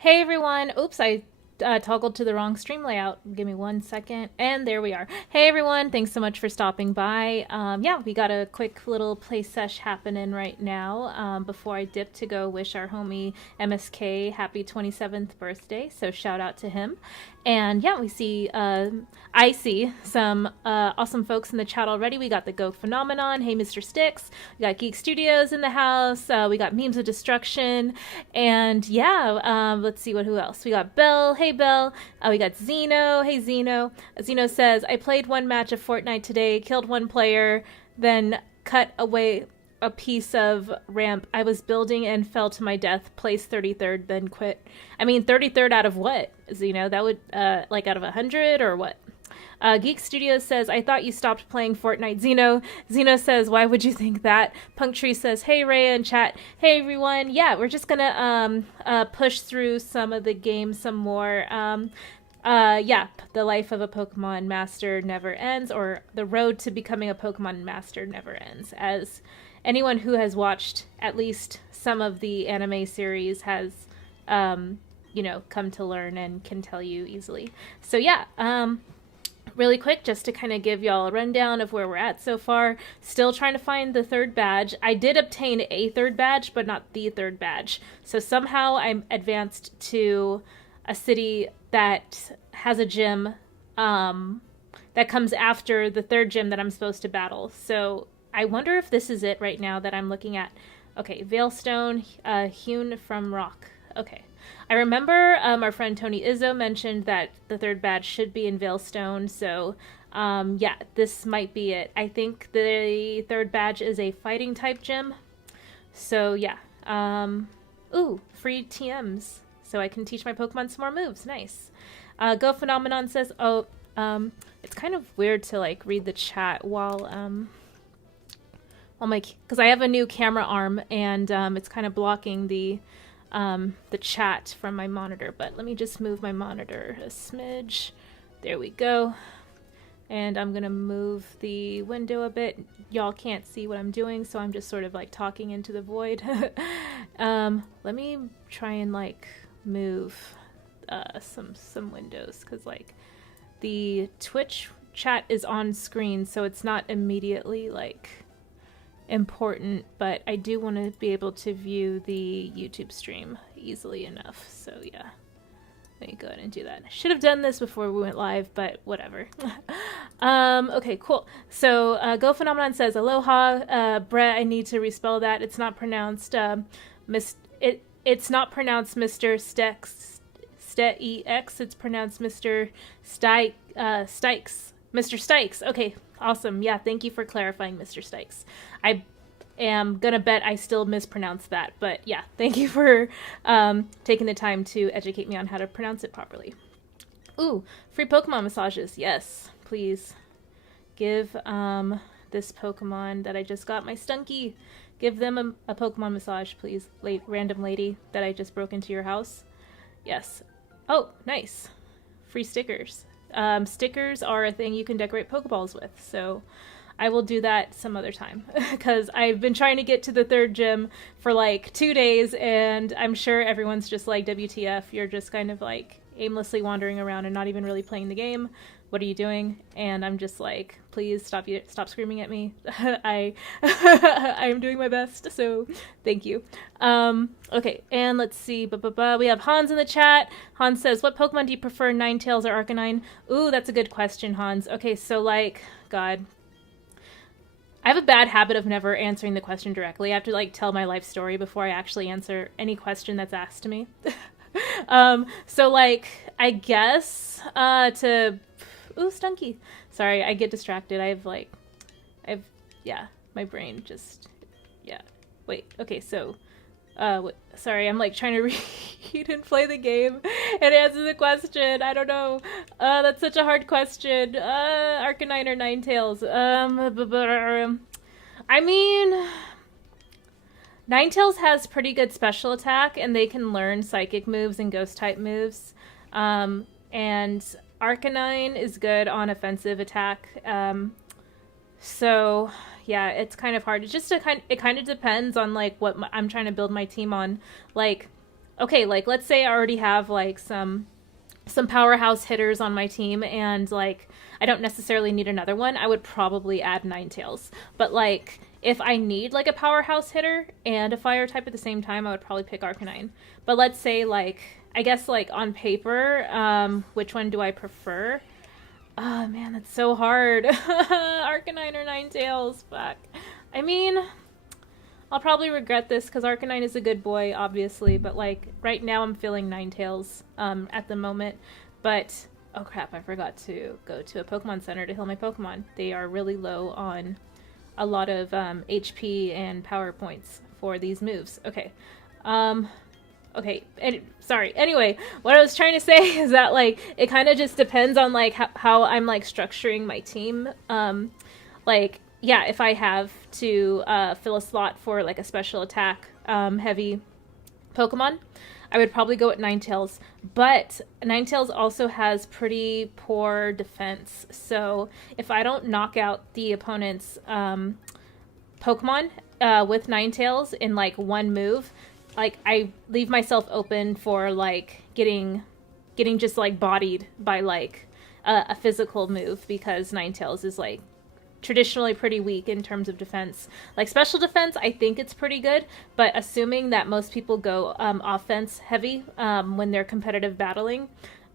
Hey everyone! Oops, I toggled to the wrong stream layout. Give me 1 second. And there we are. Hey everyone, thanks so much for stopping by. Yeah, we got a quick little play sesh happening right now before I dip to go wish our homie MSK happy 27th birthday. So shout out to him. And yeah, I see some awesome folks in the chat already. We got the Go Phenomenon. Hey, Mr. Sticks. We got Geek Studios in the house. We got Memes of Destruction. And yeah, let's see who else. We got Belle. Hey, Belle. We got Zeno. Hey, Zeno. Zeno says, I played one match of Fortnite today, killed one player, then cut away a piece of ramp I was building and fell to my death, placed 33rd, then quit. I mean, 33rd out of what, Zeno? That would, like out of 100 or what? Geek Studios says, I thought you stopped playing Fortnite, Zeno. Zeno says, why would you think that? Punktree says, hey, Raya in chat. Hey, everyone. Yeah, we're just gonna push through some of the games some more. Yeah, the life of a Pokemon master never ends, or the road to becoming a Pokemon master never ends, as anyone who has watched at least some of the anime series has, come to learn and can tell you easily. So yeah, really quick, just to kind of give y'all a rundown of where we're at so far. Still trying to find the third badge. I did obtain a third badge, but not the third badge. So somehow I'm advanced to a city that has a gym that comes after the third gym that I'm supposed to battle. So I wonder if this is it right now that I'm looking at. Okay, Veilstone, hewn from rock. Okay. I remember our friend Tony Izzo mentioned that the third badge should be in Veilstone, so yeah, this might be it. I think the third badge is a fighting type gym, so yeah. Ooh, free TMs, so I can teach my Pokemon some more moves. Nice. Go Phenomenon says, oh, it's kind of weird to like read the chat while because I have a new camera arm and it's kind of blocking the chat from my monitor, but let me just move my monitor a smidge. There we go. And I'm gonna move the window a bit. Y'all can't see what I'm doing, so I'm just sort of like talking into the void. Let me try and like move some windows, because like the Twitch chat is on screen, so it's not immediately like important, but I do want to be able to view the YouTube stream easily enough. So yeah, let me go ahead and do that. I should have done this before we went live, but whatever. Okay, cool. So Go Phenomenon says, aloha, Brett, I need to respell that. It's not pronounced it's not pronounced Mr. Stex, it's pronounced Mr. Stykes. Mr. Stykes. Okay, awesome. Yeah, thank you for clarifying, Mr. Stykes. I am gonna bet I still mispronounced that, but yeah, thank you for taking the time to educate me on how to pronounce it properly. Ooh, free Pokemon massages. Yes, please. Give this Pokemon that I just got, my Stunky, give them a Pokemon massage, please. Random lady that I just broke into your house. Yes. Oh, nice. Free stickers. Stickers are a thing you can decorate Pokeballs with, so I will do that some other time, because I've been trying to get to the third gym for like 2 days, and I'm sure everyone's just like, WTF, you're just kind of like aimlessly wandering around and not even really playing the game. What are you doing? And I'm just like, please stop screaming at me. I am doing my best, so thank you. Okay, and let's see. We have Hans in the chat. Hans says, what Pokemon do you prefer, Ninetales or Arcanine? Ooh, that's a good question, Hans. Okay, so like, God, I have a bad habit of never answering the question directly. I have to like tell my life story before I actually answer any question that's asked to me. So like, I guess ooh, Stunky. Sorry, I get distracted. Yeah, my brain just, yeah. Wait, okay, so, sorry, I'm like trying to read and play the game and answer the question. I don't know. That's such a hard question. Arcanine or Ninetales? I mean, Ninetales has pretty good special attack, and they can learn psychic moves and ghost type moves. And Arcanine is good on offensive attack. So yeah, it's kind of hard. It kind of depends on like what I'm trying to build my team on. Like, okay, like let's say I already have like some powerhouse hitters on my team, and like I don't necessarily need another one. I would probably add Ninetales. But like if I need like a powerhouse hitter and a fire type at the same time, I would probably pick Arcanine. But let's say like, I guess like on paper, which one do I prefer? Oh man, that's so hard. Arcanine or Ninetales? Fuck. I mean, I'll probably regret this because Arcanine is a good boy, obviously, but like right now I'm feeling Ninetales at the moment. But oh crap, I forgot to go to a Pokemon Center to heal my Pokemon. They are really low on a lot of HP and power points for these moves. Okay. Okay, sorry. Anyway, what I was trying to say is that, like, it kind of just depends on, like, how I'm, like, structuring my team. Like, yeah, if I have to fill a slot for, like, a special attack heavy Pokemon, I would probably go with Ninetales. But Ninetales also has pretty poor defense. So if I don't knock out the opponent's Pokemon with Ninetales in, like, one move, like, I leave myself open for, like, getting just, like, bodied by, like, a physical move, because Ninetales is like traditionally pretty weak in terms of defense. Like special defense, I think it's pretty good, but assuming that most people go offense heavy when they're competitive battling,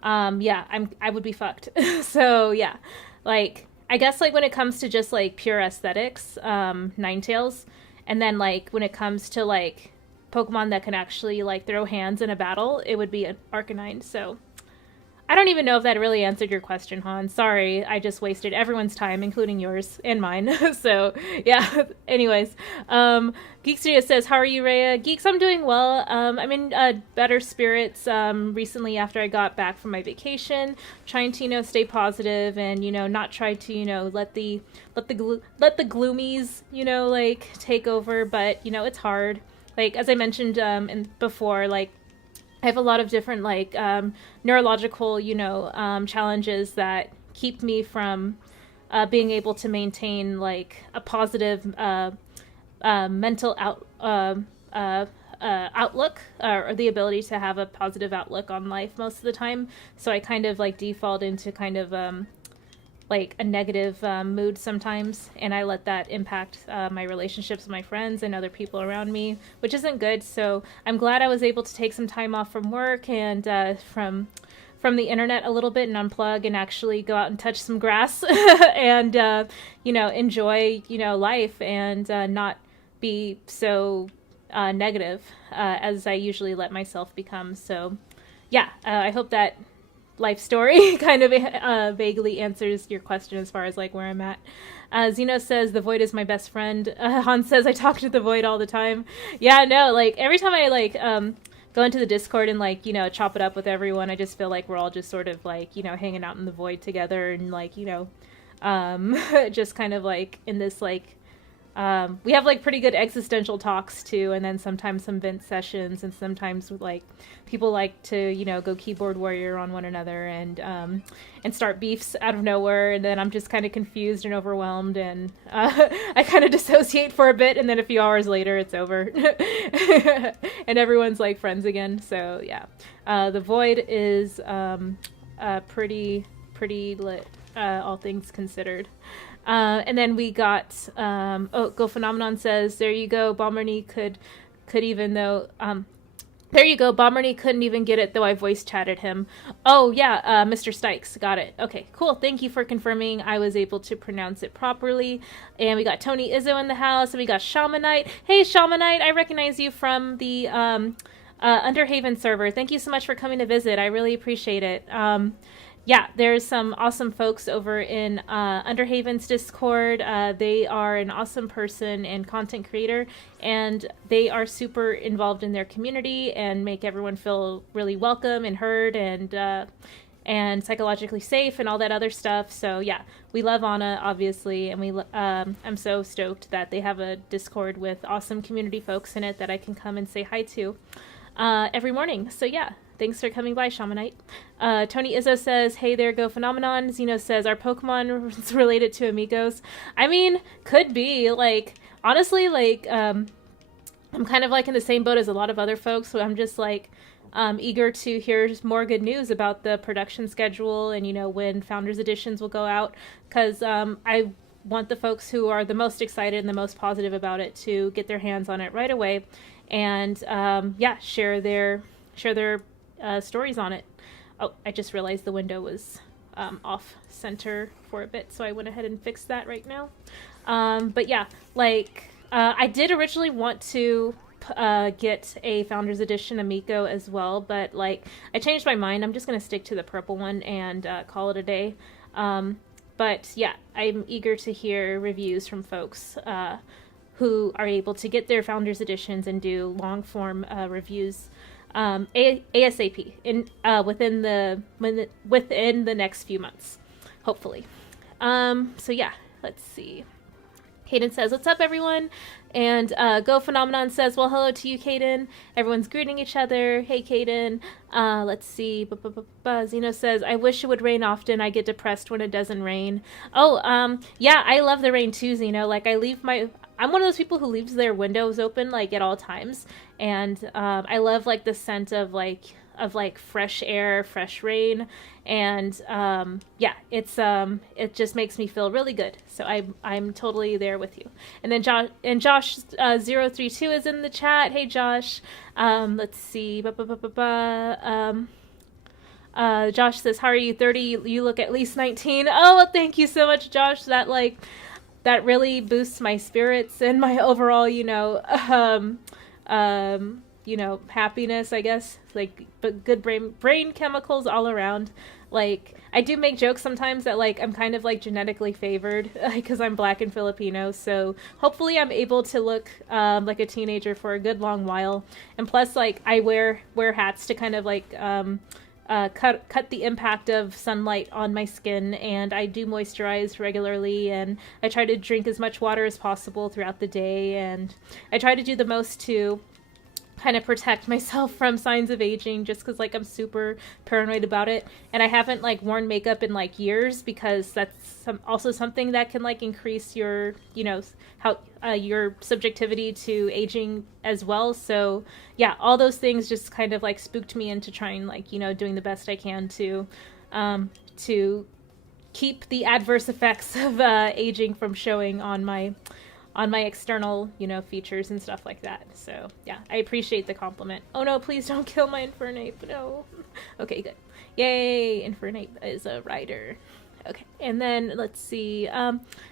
yeah, I would be fucked. So yeah, like I guess like when it comes to just like pure aesthetics, Ninetales, and then like when it comes to like Pokemon that can actually like throw hands in a battle, it would be an Arcanine. So I don't even know if that really answered your question, Han. Sorry, I just wasted everyone's time, including yours and mine. So, yeah. Anyways, Geek Studio says, "How are you, Rhea?" Geeks, I'm doing well. I'm in better spirits recently after I got back from my vacation, trying to stay positive and not try to let the gloomies like take over. But it's hard. Like as I mentioned before, like I have a lot of different like neurological, challenges that keep me from being able to maintain like a positive mental outlook, or the ability to have a positive outlook on life most of the time. So I kind of like default into kind of like a negative mood sometimes, and I let that impact my relationships with my friends and other people around me, which isn't good. So I'm glad I was able to take some time off from work and from the internet a little bit and unplug and actually go out and touch some grass and enjoy life and not be so negative as I usually let myself become. So yeah, I hope that life story kind of vaguely answers your question as far as like where I'm at. Zeno says the void is my best friend. Han says I talk to the void all the time. Yeah, no, like every time I like go into the Discord and like chop it up with everyone, I just feel like we're all just sort of like hanging out in the void together and like just kind of like in this like we have like pretty good existential talks too, and then sometimes some vent sessions, and sometimes like people like to go keyboard warrior on one another and start beefs out of nowhere, and then I'm just kind of confused and overwhelmed, and I kind of dissociate for a bit, and then a few hours later it's over and everyone's like friends again. So yeah, the void is pretty lit, all things considered. And then we got Go Phenomenon says, there you go, Bomberny could even though there you go, Bomberny couldn't even get it though I voice chatted him. Oh yeah, Mr. Stykes, got it. Okay, cool, thank you for confirming I was able to pronounce it properly. And we got Tony Izzo in the house, and we got Shamanite. Hey Shamanite, I recognize you from the Underhaven server. Thank you so much for coming to visit, I really appreciate it. Yeah, there's some awesome folks over in Underhaven's Discord. They are an awesome person and content creator, and they are super involved in their community and make everyone feel really welcome and heard and psychologically safe and all that other stuff. So yeah, we love Anna, obviously, and I'm so stoked that they have a Discord with awesome community folks in it that I can come and say hi to every morning. So yeah. Thanks for coming by, Shamanite. Tony Izzo says, hey there, Go Phenomenon. Zeno says, are Pokemon related to amigos? I mean, could be. Like, honestly, like, I'm kind of like in the same boat as a lot of other folks, so I'm just like eager to hear more good news about the production schedule and, when Founders Editions will go out, because I want the folks who are the most excited and the most positive about it to get their hands on it right away and, yeah, share their stories on it. Oh, I just realized the window was off center for a bit, so I went ahead and fixed that right now. But yeah, like I did originally want to get a Founders Edition Amico as well, but like I changed my mind. I'm just gonna stick to the purple one and call it a day. But yeah, I'm eager to hear reviews from folks who are able to get their Founders Editions and do long form reviews ASAP within the next few months, hopefully. So yeah, let's see. Caden says, what's up, everyone? And Go Phenomenon says, well, hello to you, Caden. Everyone's greeting each other. Hey, Caden. Let's see. Zeno says, I wish it would rain often. I get depressed when it doesn't rain. Oh, yeah, I love the rain too, Zeno. Like, I'm one of those people who leaves their windows open, like, at all times. And I love, like, the scent of, like, of like fresh air, fresh rain, and yeah, it just makes me feel really good. So I'm totally there with you. And then Josh 032 is in the chat. Hey Josh, let's see. Josh says, "How are you? 30? You look at least 19." Oh, well, thank you so much, Josh. That really boosts my spirits and my overall, happiness, I guess. Like, but good brain chemicals all around. Like, I do make jokes sometimes that like I'm kind of like genetically favored because I'm Black and Filipino. So hopefully I'm able to look like a teenager for a good long while. And plus, like, I wear hats to kind of like cut the impact of sunlight on my skin, and I do moisturize regularly, and I try to drink as much water as possible throughout the day, and I try to do the most to kind of protect myself from signs of aging, just because like I'm super paranoid about it. And I haven't like worn makeup in like years because that's also something that can like increase your how your subjectivity to aging as well. So yeah, all those things just kind of like spooked me into trying like doing the best I can to keep the adverse effects of aging from showing on my external, features and stuff like that. So yeah, I appreciate the compliment. Oh no, please don't kill my Infernape. No. Okay, good. Yay, Infernape is a rider. Okay, and then let's see.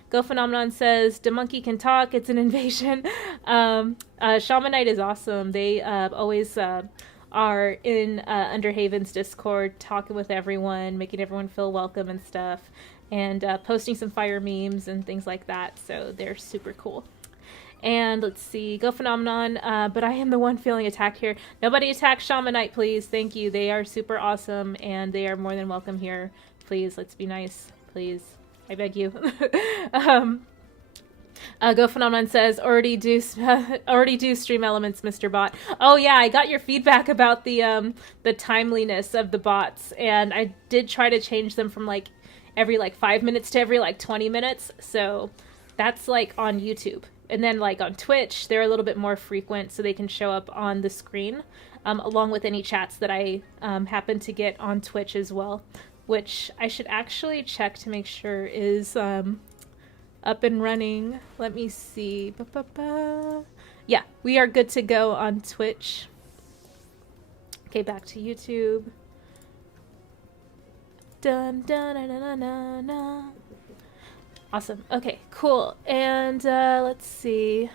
Go Phenomenon says, "The monkey can talk. It's an invasion." Shamanite is awesome. They always are in Underhaven's Discord, talking with everyone, making everyone feel welcome and stuff, and posting some fire memes and things like that. So they're super cool. And let's see, Go Phenomenon, but I am the one feeling attacked here. Nobody attack Shamanite, please. Thank you. They are super awesome, and they are more than welcome here. Please, let's be nice. Please. I beg you. Go Phenomenon says, already do stream elements, Mr. Bot. Oh yeah, I got your feedback about the timeliness of the bots, and I did try to change them from like every like 5 minutes to every like 20 minutes. So that's like on YouTube. And then like on Twitch, they're a little bit more frequent, so they can show up on the screen, along with any chats that I happen to get on Twitch as well, which I should actually check to make sure is up and running. Let me see. Yeah, we are good to go on Twitch. Okay, back to YouTube. Dun dun dun dun dun dun. Awesome. Okay, cool. And let's see.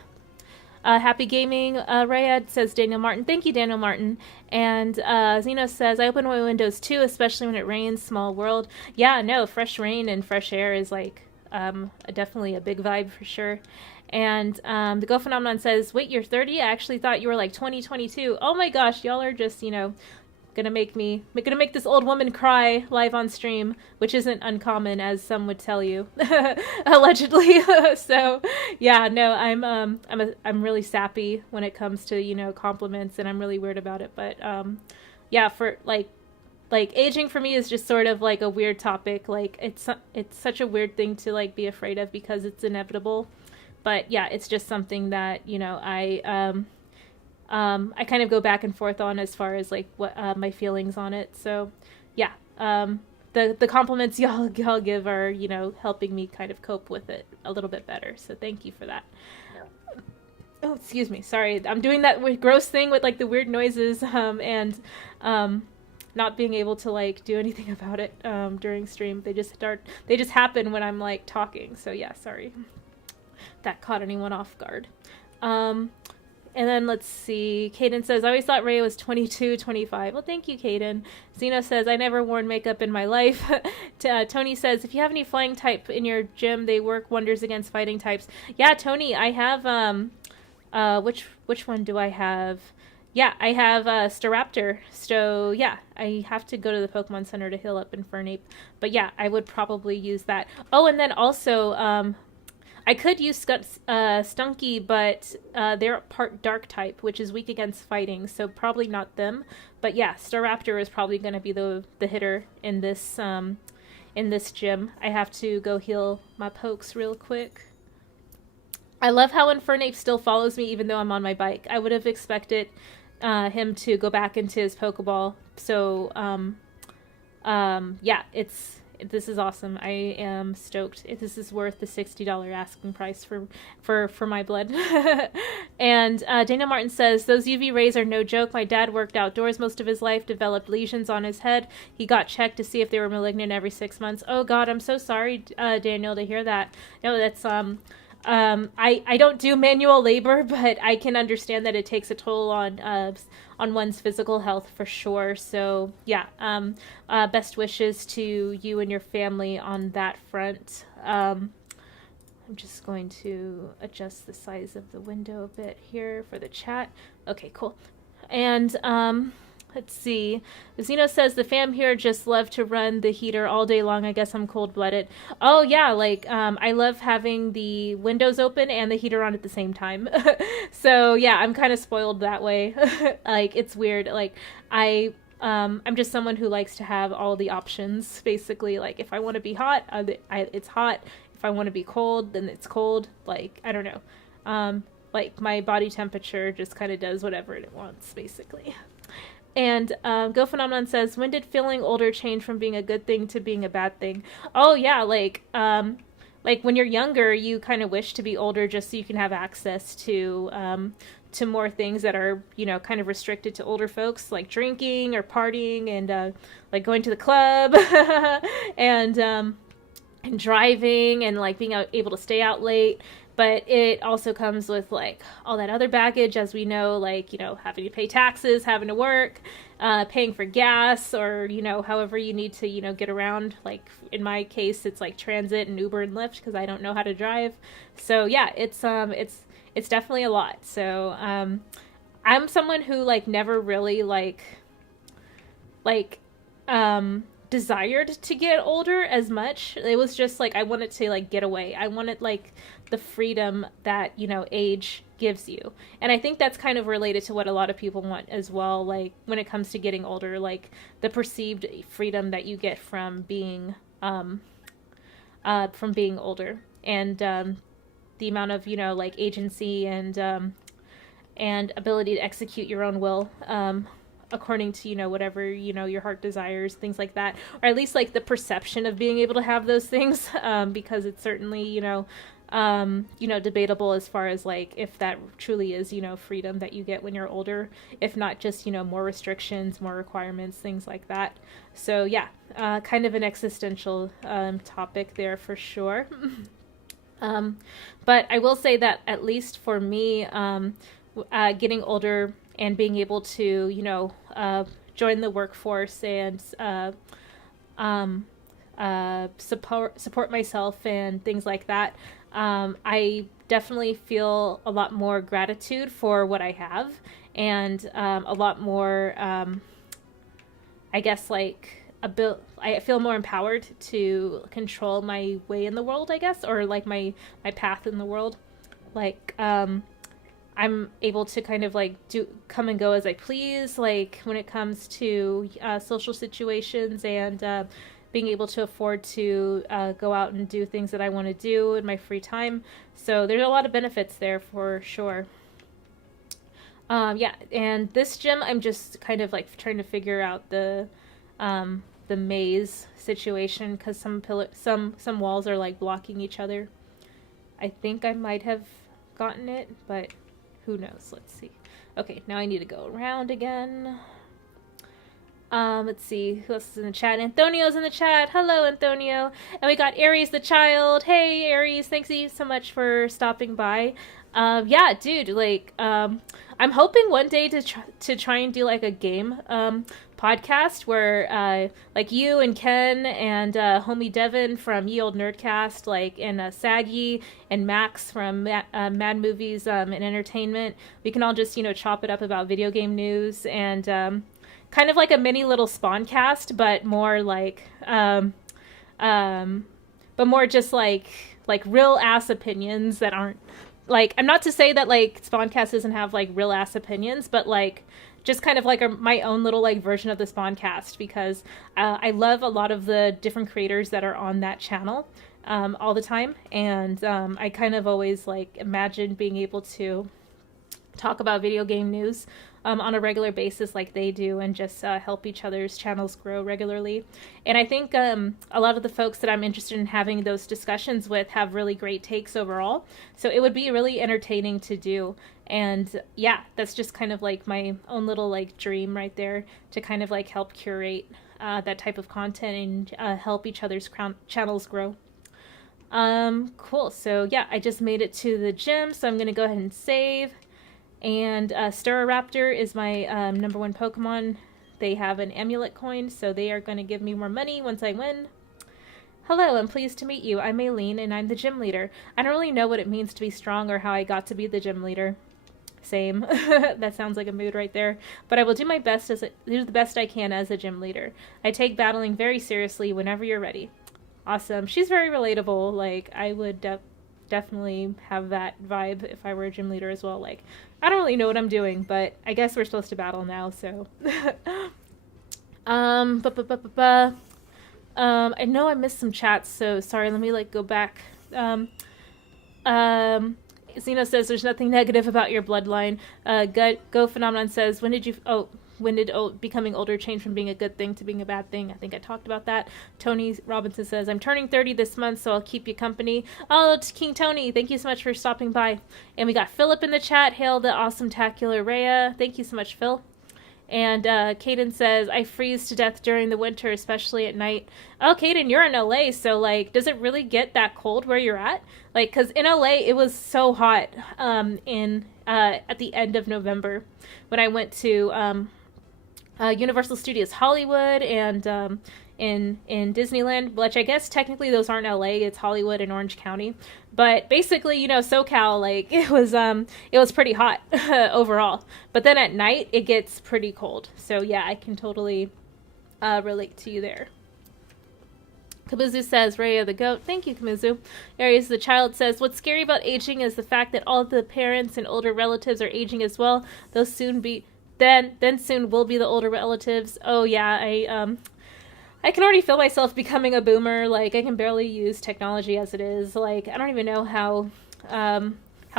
Happy gaming. Rayad says Daniel Martin. Thank you, Daniel Martin. And Zeno says, I open my windows too, especially when it rains. Small world. Yeah, no, fresh rain and fresh air is like definitely a big vibe for sure. And the Go Phenomenon says, wait, you're 30? I actually thought you were like 20, 22. Oh my gosh, y'all are just, gonna make this old woman cry live on stream, which isn't uncommon, as some would tell you, allegedly. So yeah, no, I'm really sappy when it comes to compliments, and I'm really weird about it. But yeah, for like aging for me is just sort of like a weird topic. Like it's such a weird thing to like be afraid of because it's inevitable. But yeah, it's just something that I kind of go back and forth on as far as like what my feelings on it. So yeah, the compliments y'all give are helping me kind of cope with it a little bit better. So thank you for that. Oh, excuse me. Sorry, I'm doing that gross thing with like the weird noises and not being able to like do anything about it during stream. They just happen when I'm like talking. So yeah, sorry. That caught anyone off guard. And then let's see. Caden says, I always thought Ray was 22, 25. Well, thank you, Caden. Zeno says, I never worn makeup in my life. Tony says, if you have any flying type in your gym, they work wonders against fighting types. Yeah, Tony, I have, which one do I have? Yeah, I have Staraptor. So yeah, I have to go to the Pokemon Center to heal up Infernape. But yeah, I would probably use that. Oh, and then also, I could use Stunky, but they're part dark type, which is weak against fighting, so probably not them. But yeah, Staraptor is probably going to be the hitter in this gym. I have to go heal my pokes real quick. I love how Infernape still follows me even though I'm on my bike. I would have expected him to go back into his Pokeball Yeah, this is awesome. I am stoked. This is worth the $60 asking price for my blood. And Daniel Martin says, those UV rays are no joke. My dad worked outdoors most of his life, developed lesions on his head. He got checked to see if they were malignant every 6 months. Oh God, I'm so sorry, Daniel, to hear that. No, that's I don't do manual labor, but I can understand that it takes a toll on one's physical health for sure. So yeah, best wishes to you and your family on that front. I'm just going to adjust the size of the window a bit here for the chat. Okay, cool. And let's see. Zeno says the fam here just love to run the heater all day long. I guess I'm cold-blooded. Oh yeah, like I love having the windows open and the heater on at the same time. So yeah, I'm kind of spoiled that way. Like it's weird. Like I'm just someone who likes to have all the options. Basically, like if I want to be hot, it's hot. If I want to be cold, then it's cold. Like I don't know. Like my body temperature just kind of does whatever it wants, basically. And Go Phenomenon says, when did feeling older change from being a good thing to being a bad thing? Oh yeah, like when you're younger, you kind of wish to be older just so you can have access to more things that are, you know, kind of restricted to older folks, like drinking or partying and like going to the club and driving and like being able to stay out late. But it also comes with like all that other baggage, as we know, like, you know, having to pay taxes, having to work, paying for gas, or, you know, however you need to, you know, get around. Like in my case, it's like transit and Uber and Lyft because I don't know how to drive. So yeah, it's definitely a lot. So I'm someone who like never really desired to get older as much. It was just like I wanted to like get away. I wanted like the freedom that, you know, age gives you. And I think that's kind of related to what a lot of people want as well, like when it comes to getting older, like the perceived freedom that you get from being older, and the amount of, you know, like agency and ability to execute your own will according to, you know, whatever, you know, your heart desires, things like that, or at least like the perception of being able to have those things, because it's certainly, you know, debatable as far as like if that truly is, you know, freedom that you get when you're older, if not just, you know, more restrictions, more requirements, things like that. So yeah, kind of an existential topic there for sure. But I will say that at least for me, getting older and being able to, you know, join the workforce and support myself and things like that, I definitely feel a lot more gratitude for what I have, and a lot more, I guess, like I feel more empowered to control my way in the world, I guess, or like my path in the world. Like I'm able to kind of like come and go as I please, like when it comes to social situations, and being able to afford to go out and do things that I want to do in my free time. So there's a lot of benefits there for sure. Yeah, and this gym, I'm just kind of like trying to figure out the maze situation, because some walls are like blocking each other. I think I might have gotten it, but who knows? Let's see. Okay, now I need to go around again. Let's see who else is in the chat. Antonio's in the chat. Hello, Antonio. And we got Aries the child. Hey, Aries. Thanks you so much for stopping by. Yeah, dude. Like, I'm hoping one day to try and do like a game podcast where like you and Ken and homie Devin from Ye Old Nerdcast, like, and Saggy and Max from Mad Movies and Entertainment, we can all just, you know, chop it up about video game news, and kind of like a mini little Spawncast, but more like but more just like real ass opinions that aren't like, I'm not to say that like Spawncast doesn't have like real ass opinions, but like just kind of like my own little like version of the Spawncast, because I love a lot of the different creators that are on that channel all the time, and I kind of always like imagine being able to talk about video game news on a regular basis like they do, and just help each other's channels grow regularly. And I think a lot of the folks that I'm interested in having those discussions with have really great takes overall. So it would be really entertaining to do. And yeah, that's just kind of like my own little like dream right there, to kind of like help curate that type of content and help each other's channels grow. Cool. So yeah, I just made it to the gym, so I'm going to go ahead and save. And Staraptor is my number one Pokemon. They have an amulet coin, so they are going to give me more money once I win. Hello, I'm pleased to meet you. I'm Aileen, and I'm the gym leader. I don't really know what it means to be strong or how I got to be the gym leader. Same. That sounds like a mood right there. But I will do my best do the best I can as a gym leader. I take battling very seriously whenever you're ready. Awesome. She's very relatable. Like, I would definitely have that vibe if I were a gym leader as well. Like, I don't really know what I'm doing, but I guess we're supposed to battle now, so. I know I missed some chats, so sorry, let me like go back. Zeno says there's nothing negative about your bloodline. Go Phenomenon says, when did becoming older change from being a good thing to being a bad thing? I think I talked about that. Tony Robinson says, I'm turning 30 this month, so I'll keep you company. Oh, it's King Tony, thank you so much for stopping by. And we got Philip in the chat. Hail the awesome tacular Rhea. Thank you so much, Phil. And Caden says, I freeze to death during the winter, especially at night. Oh, Caden, you're in LA, so, like, does it really get that cold where you're at? Like, because in LA, it was so hot at the end of November when I went to Universal Studios Hollywood and in Disneyland, which I guess technically those aren't LA, it's Hollywood and Orange County. But basically, you know, SoCal, like, it was pretty hot overall. But then at night, it gets pretty cold. So yeah, I can totally relate to you there. Kamuzu says, Raya the goat. Thank you, Kamuzu. Aries the child says, what's scary about aging is the fact that all the parents and older relatives are aging as well. They'll soon be, then soon will be the older relatives. Oh yeah, I can already feel myself becoming a boomer. Like, I can barely use technology as it is. Like, I don't even know how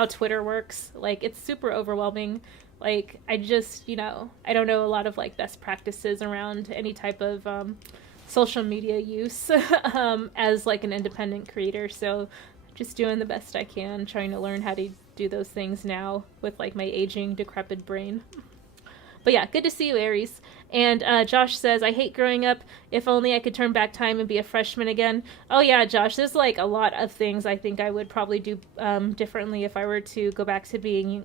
Twitter works. Like, it's super overwhelming. Like, I just, you know, I don't know a lot of, like, best practices around any type of social media use as, like, an independent creator. So, just doing the best I can, trying to learn how to do those things now with, like, my aging, decrepit brain. But yeah, good to see you, Aries. And Josh says, I hate growing up. If only I could turn back time and be a freshman again. Oh yeah, Josh, there's like a lot of things I think I would probably do differently if I were to go back to being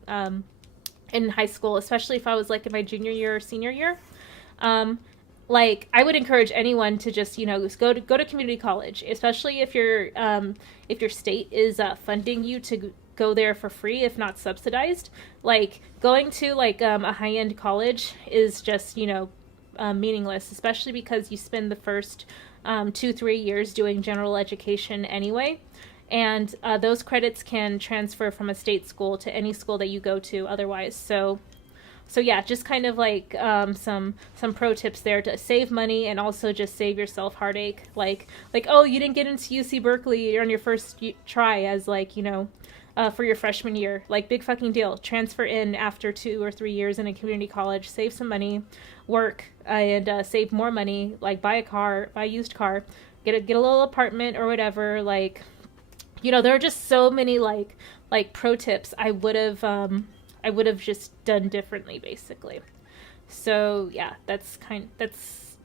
in high school, especially if I was like in my junior year or senior year. Like, I would encourage anyone to just, you know, go to community college, especially if your state is funding you to go there for free, if not subsidized. Like, going to like a high-end college is just, you know, meaningless, especially because you spend the first 2-3 years doing general education anyway, and those credits can transfer from a state school to any school that you go to otherwise. So yeah, just kind of like some pro tips there to save money and also just save yourself heartache. Like oh, you didn't get into UC Berkeley on your first try as, like, you know, for your freshman year. Like, big fucking deal. Transfer in after 2 or 3 years in a community college, save some money, work, and save more money. Like, buy a used car, get a little apartment or whatever. Like, you know, there are just so many like pro tips I would have just done differently, basically. So yeah, that's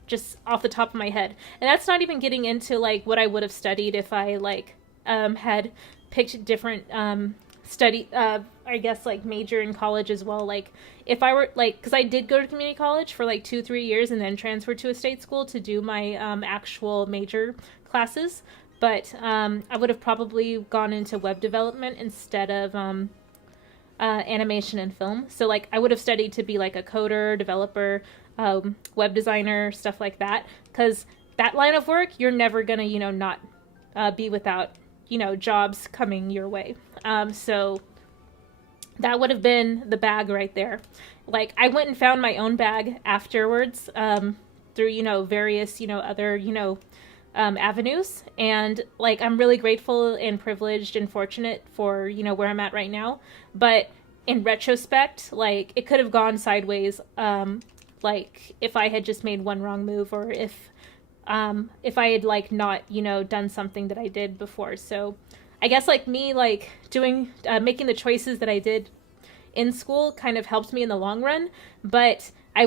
just off the top of my head, and that's not even getting into like what I would have studied if I like had picked different I guess like major in college as well. Like, if I were like, because I did go to community college for like 2-3 years and then transferred to a state school to do my actual major classes, but I would have probably gone into web development instead of animation and film. So like, I would have studied to be like a coder, developer, web designer, stuff like that, because that line of work, you're never gonna, you know, not be without, you know, jobs coming your way. So that would have been the bag right there. Like, I went and found my own bag afterwards through, you know, various, you know, other, you know, avenues. And like, I'm really grateful and privileged and fortunate for, you know, where I'm at right now. But in retrospect, like, it could have gone sideways, like, if I had just made one wrong move, or if I had, like, not, done something that I did before. So I guess, like, me, like, making the choices that I did in school kind of helped me in the long run, but I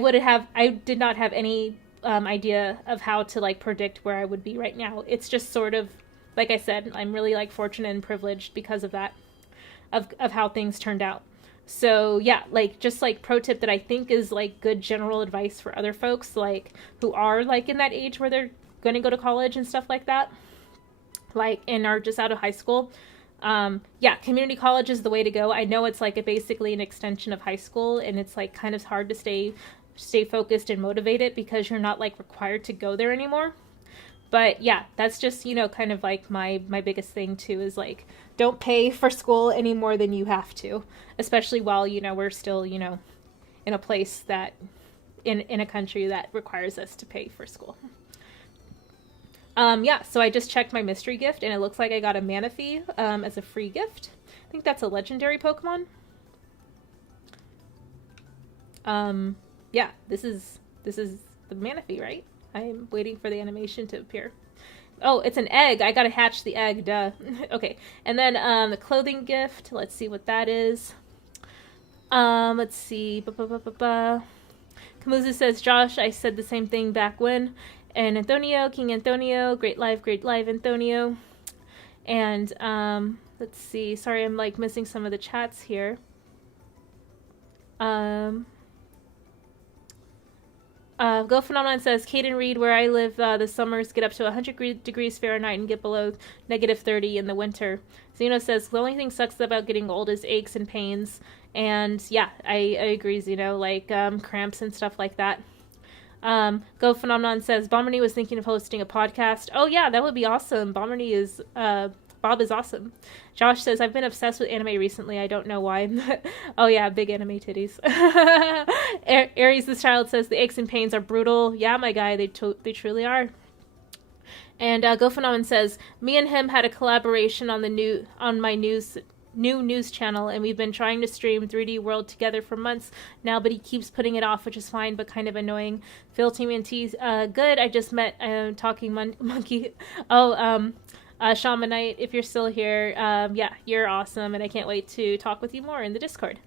did not have any idea of how to, like, predict where I would be right now. It's just sort of, like I said, I'm really, like, fortunate and privileged because of that, of how things turned out. So yeah, like, just, like, pro tip that I think is, like, good general advice for other folks, like, who are, like, in that age where they're going to go to college and stuff like that, like, and are just out of high school. Yeah, community college is the way to go. I know it's, like, basically an extension of high school, and it's, like, kind of hard to stay focused and motivated because you're not, like, required to go there anymore. But yeah, that's just, kind of, like, my biggest thing too, is, like, don't pay for school any more than you have to, especially while, we're still, in a place that, in a country that requires us to pay for school. Yeah, so I just checked my mystery gift, and it looks like I got a Manaphy as a free gift. I think that's a legendary Pokemon. Yeah, this is the Manaphy, right? I'm waiting for the animation to appear. Oh, it's an egg. I gotta hatch the egg, duh. Okay, and then the clothing gift. Let's see what that is. Let's see. Kamuzu says, Josh, I said the same thing back when. And Antonio, King Antonio, great live, Antonio. And let's see. Sorry, I'm, like, missing some of the chats here. Go Phenomenon says, Caden Reed, where I live, the summers get up to 100 degrees Fahrenheit and get below -30 in the winter. Zeno says, the only thing sucks about getting old is aches and pains. And yeah, I agree, Zeno, like, cramps and stuff like that. Go Phenomenon says, Bomberny was thinking of hosting a podcast. Oh yeah, that would be awesome. Bomberny is, Bob is awesome. Josh says, I've been obsessed with anime recently. I don't know why. Oh yeah, big anime titties. Aries the Child says, the aches and pains are brutal. Yeah, my guy, they truly are. And Go Phenomenon says, me and him had a collaboration on my new news channel, and we've been trying to stream 3D World together for months now, but he keeps putting it off, which is fine, but kind of annoying. Phil TMNT's good. I just met Talking Monkey. Oh, Shamanite, if you're still here, yeah, you're awesome, and I can't wait to talk with you more in the Discord.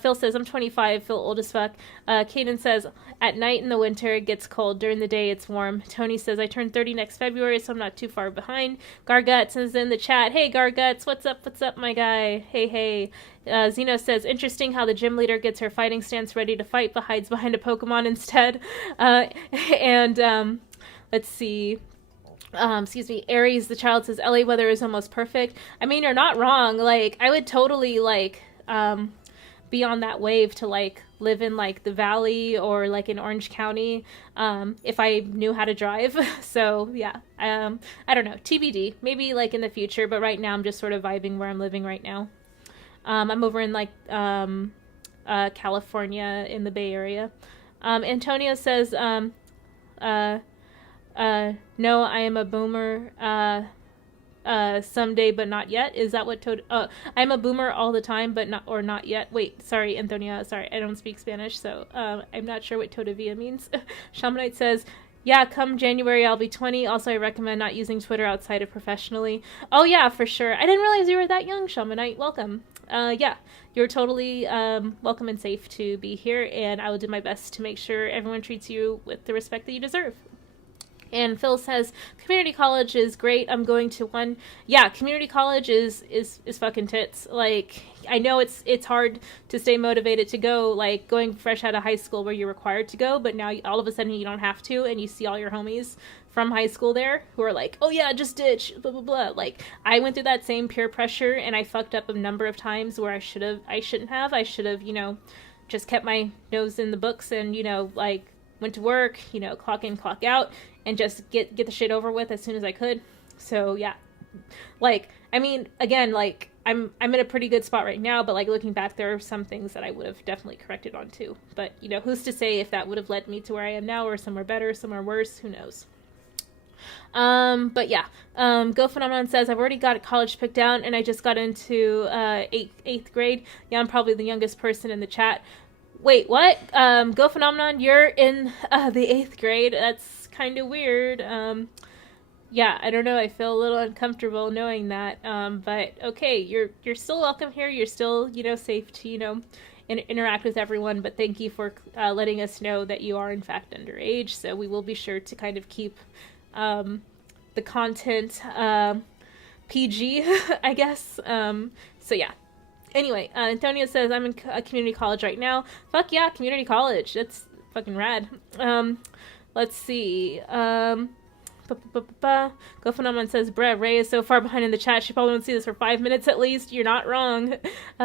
Phil says, I'm 25, Phil old as fuck. Kaden says, at night in the winter it gets cold, during the day it's warm. Tony says, I turn 30 next February, so I'm not too far behind. Garguts is in the chat. Hey Garguts, what's up, my guy? Hey. Zeno says, interesting how the gym leader gets her fighting stance ready to fight, but hides behind a Pokemon instead. And let's see. Excuse me, Aries the Child says, LA weather is almost perfect. I mean, you're not wrong. Like, I would totally, like, be on that wave to, like, live in, like, the Valley or, like, in Orange County, if I knew how to drive. So, yeah, I don't know, TBD, maybe, like, in the future, but right now I'm just sort of vibing where I'm living right now. I'm over in, like, California in the Bay Area. Antonio says, no, I am a boomer, someday, but not yet. Is that what I'm a boomer all the time, but not yet. Wait, sorry, Antonio, sorry, I don't speak Spanish, so, I'm not sure what todavia means. Shamanite says, yeah, come January, I'll be 20. Also, I recommend not using Twitter outside of professionally. Oh yeah, for sure. I didn't realize you were that young, Shamanite. Welcome. Yeah, you're totally, welcome and safe to be here, and I will do my best to make sure everyone treats you with the respect that you deserve. And Phil says, community college is great. I'm going to one. Yeah, community college is fucking tits. Like, I know it's hard to stay motivated to go, like, going fresh out of high school where you're required to go, but now all of a sudden you don't have to, and you see all your homies from high school there who are like, oh yeah, just ditch, blah, blah, blah. Like, I went through that same peer pressure, and I fucked up a number of times where I shouldn't have. I should have, just kept my nose in the books and, like, went to work, clock in, clock out, and just get the shit over with as soon as I could. So yeah, like, I mean, again, like, I'm in a pretty good spot right now, but, like, looking back, there are some things that I would have definitely corrected on too. But, who's to say if that would have led me to where I am now, or somewhere better, somewhere worse, who knows. But yeah, Go Phenomenon says, I've already got a college picked out and I just got into eighth grade. Yeah, I'm probably the youngest person in the chat. Wait, what? Go Phenomenon, you're in the eighth grade. That's kind of weird. Yeah, I don't know. I feel a little uncomfortable knowing that. But okay, you're still welcome here. You're still, safe to, interact with everyone. But thank you for letting us know that you are in fact underage. So we will be sure to kind of keep the content PG, I guess. So yeah. Anyway, Antonio says, I'm in a community college right now. Fuck yeah, community college. That's fucking rad. Let's see. Go Phenomenon says, bruh, Ray is so far behind in the chat, she probably won't see this for 5 minutes at least. You're not wrong.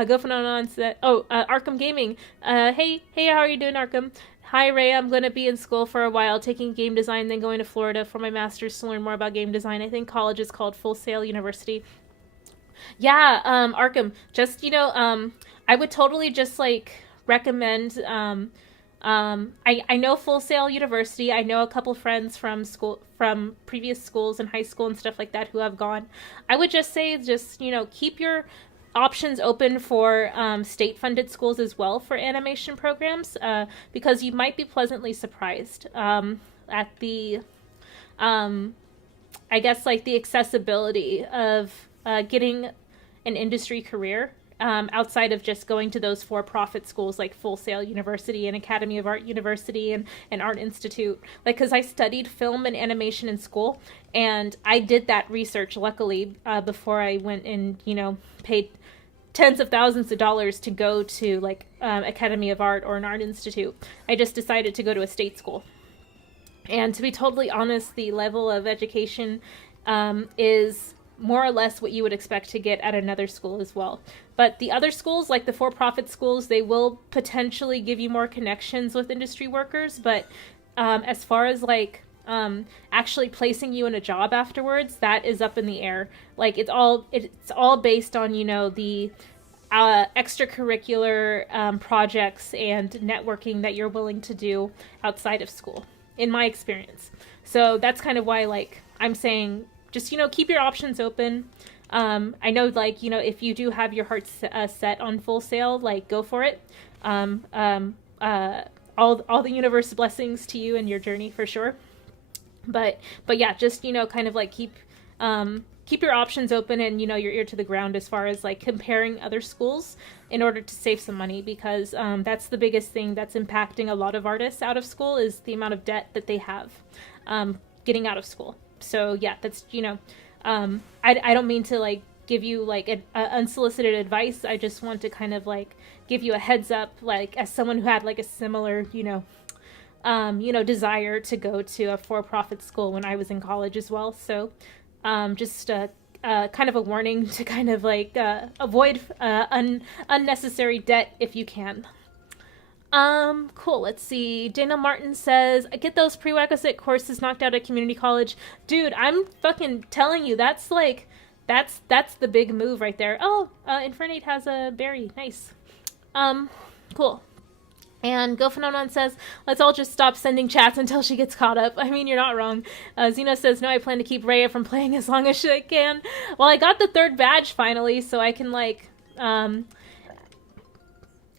Go Phenomenon said, Arkham Gaming. Hey, how are you doing, Arkham? Hi, Ray. I'm going to be in school for a while, taking game design, then going to Florida for my master's to learn more about game design. I think college is called Full Sail University. Yeah, Arkham, just, I would totally just, recommend, I know Full Sail University. I know a couple friends from previous schools and high school and stuff like that who have gone. I would just say, keep your options open for state-funded schools as well for animation programs, because you might be pleasantly surprised at the, I guess, the accessibility of getting an industry career outside of just going to those for-profit schools like Full Sail University and Academy of Art University and Art Institute. Because I studied film and animation in school, and I did that research, luckily, before I went and, paid tens of thousands of dollars to go to, Academy of Art or an Art Institute. I just decided to go to a state school. And to be totally honest, the level of education is more or less what you would expect to get at another school as well. But the other schools, like the for-profit schools, they will potentially give you more connections with industry workers. But as far as actually placing you in a job afterwards, that is up in the air. It's all based on, the extracurricular projects and networking that you're willing to do outside of school, in my experience. So that's kind of why, I'm saying, just, keep your options open. I know, if you do have your heart set on Full Sail, go for it. All the universe blessings to you and your journey for sure. But yeah, just, kind of keep your options open and, your ear to the ground as far as comparing other schools in order to save some money, because that's the biggest thing that's impacting a lot of artists out of school is the amount of debt that they have getting out of school. So yeah, that's, I don't mean to give you unsolicited advice. I just want to kind of give you a heads up, as someone who had a similar, desire to go to a for-profit school when I was in college as well. So just kind of a warning to kind of avoid unnecessary debt if you can. Cool. Let's see. Dana Martin says, I get those prerequisite courses knocked out at community college. Dude, I'm fucking telling you, that's that's the big move right there. Oh, Infernate has a berry. Nice. Cool. And Go Phenomenon says, let's all just stop sending chats until she gets caught up. I mean, you're not wrong. Zeno says, no, I plan to keep Rhea from playing as long as I can. Well, I got the 3rd badge finally, so I can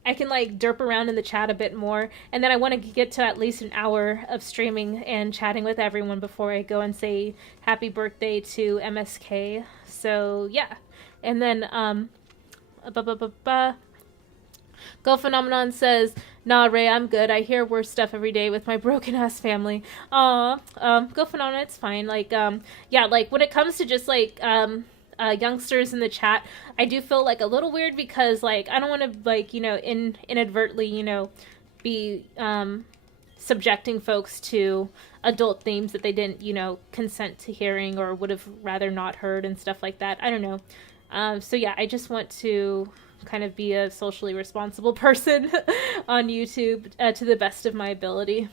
derp around in the chat a bit more. And then I want to get to at least an hour of streaming and chatting with everyone before I go and say happy birthday to MSK. So, yeah. And then, Go Phenomenon says, nah, Ray, I'm good. I hear worse stuff every day with my broken-ass family. Aw, Go Phenomenon, it's fine. Yeah, when it comes to just, youngsters in the chat, I do feel a little weird because I don't want to inadvertently be subjecting folks to adult themes that they didn't consent to hearing or would have rather not heard and stuff like that. I don't know. So yeah, I just want to kind of be a socially responsible person on YouTube to the best of my ability.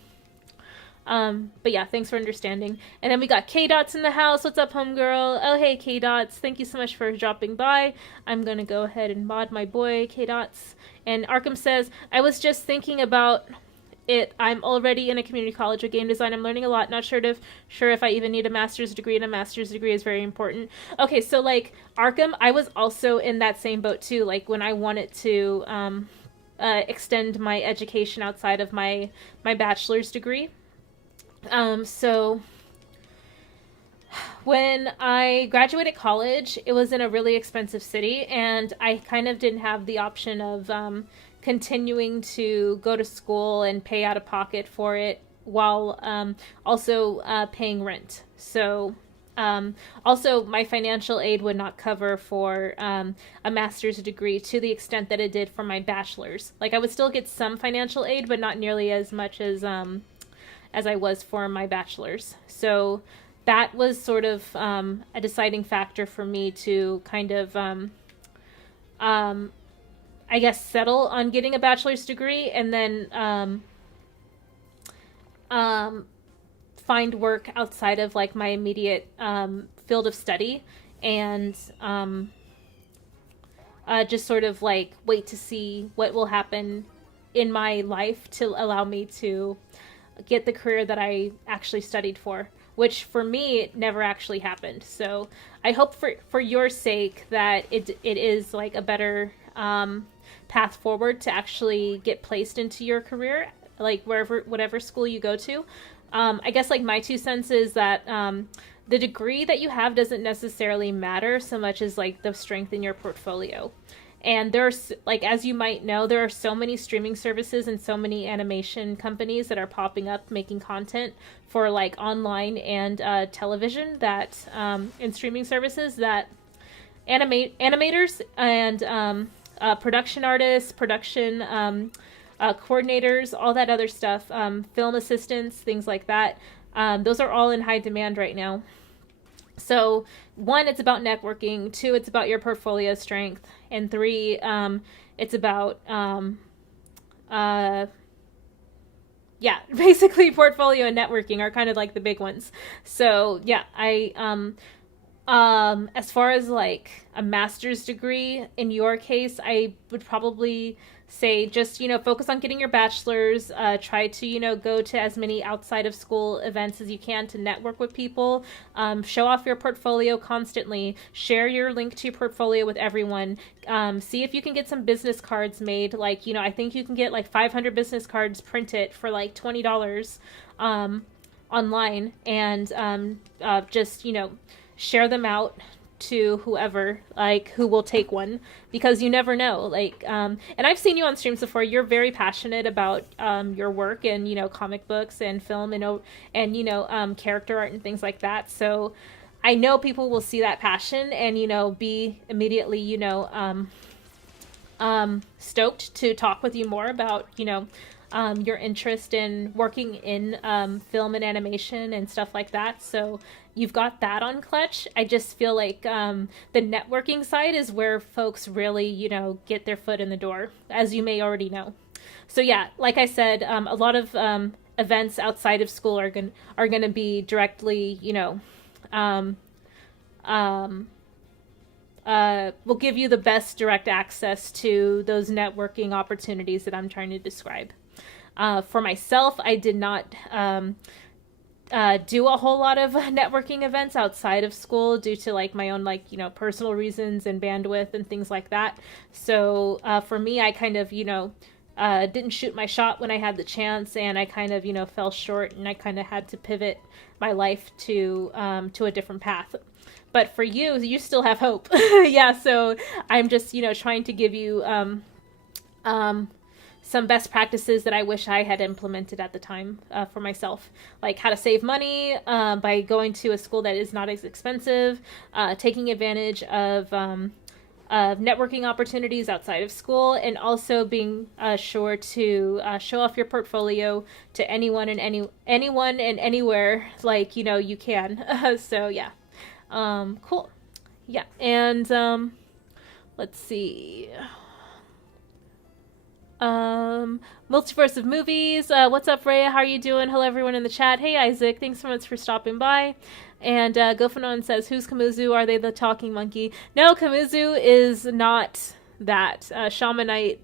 But yeah, thanks for understanding. And then we got K-Dots in the house. What's up, homegirl? Oh, hey, K-Dots. Thank you so much for dropping by. I'm gonna go ahead and mod my boy, K-Dots. And Arkham says, I was just thinking about I'm already in a community college with game design. I'm learning a lot. Not sure if I even need a master's degree, and a master's degree is very important. Okay, so like Arkham, I was also in that same boat too. Like when I wanted to extend my education outside of my bachelor's degree. So when I graduated college, it was in a really expensive city, and I kind of didn't have the option of continuing to go to school and pay out of pocket for it while also paying rent. So also, my financial aid would not cover for a master's degree to the extent that it did for my bachelor's. Like, I would still get some financial aid, but not nearly as much as I was for my bachelor's. So that was sort of a deciding factor for me to kind of, I guess, settle on getting a bachelor's degree and then find work outside of like my immediate field of study, and just sort of like wait to see what will happen in my life to allow me to get the career that I actually studied for, which for me it never actually happened. So I hope for your sake that it is like a better path forward to actually get placed into your career, like whatever school you go to. I guess like my 2 cents is that the degree that you have doesn't necessarily matter so much as like the strength in your portfolio. And there's, like, as you might know, there are so many streaming services and so many animation companies that are popping up making content for like online and television that in streaming services that animators and production artists, production coordinators, all that other stuff, film assistants, things like that. Those are all in high demand right now. So 1, it's about networking. 2, it's about your portfolio strength. And 3, it's about, basically portfolio and networking are kind of like the big ones. So yeah, as far as like a master's degree, in your case, I would probably say just, focus on getting your bachelor's, try to, go to as many outside of school events as you can to network with people, show off your portfolio constantly, share your link to your portfolio with everyone, see if you can get some business cards made. Like, I think you can get like 500 business cards printed for like $20 online, and just, share them out to whoever, like, who will take one, because you never know. Like, and I've seen you on streams before. You're very passionate about your work and, comic books and film and character art and things like that. So I know people will see that passion and, be immediately, stoked to talk with you more about, your interest in working in film and animation and stuff like that. So you've got that on clutch. I just feel like the networking side is where folks really, get their foot in the door, as you may already know. So yeah, like I said, a lot of events outside of school are gonna be directly, will give you the best direct access to those networking opportunities that I'm trying to describe. For myself, I did not do a whole lot of networking events outside of school due to like my own personal reasons and bandwidth and things like that. So for me, I kind of didn't shoot my shot when I had the chance, and I kind of fell short, and I kind of had to pivot my life to a different path. But for you, you still have hope. Yeah, so I'm just trying to give you some best practices that I wish I had implemented at the time for myself, like how to save money by going to a school that is not as expensive, taking advantage of networking opportunities outside of school, and also being sure to show off your portfolio to anyone and anywhere like you can. So yeah, cool. Yeah, and let's see. Multiverse of movies. What's up, Rhea? How are you doing? Hello, everyone in the chat. Hey, Isaac. Thanks so much for stopping by. And Gofanon says, who's Kamuzu? Are they the talking monkey? No, Kamuzu is not that. Shamanite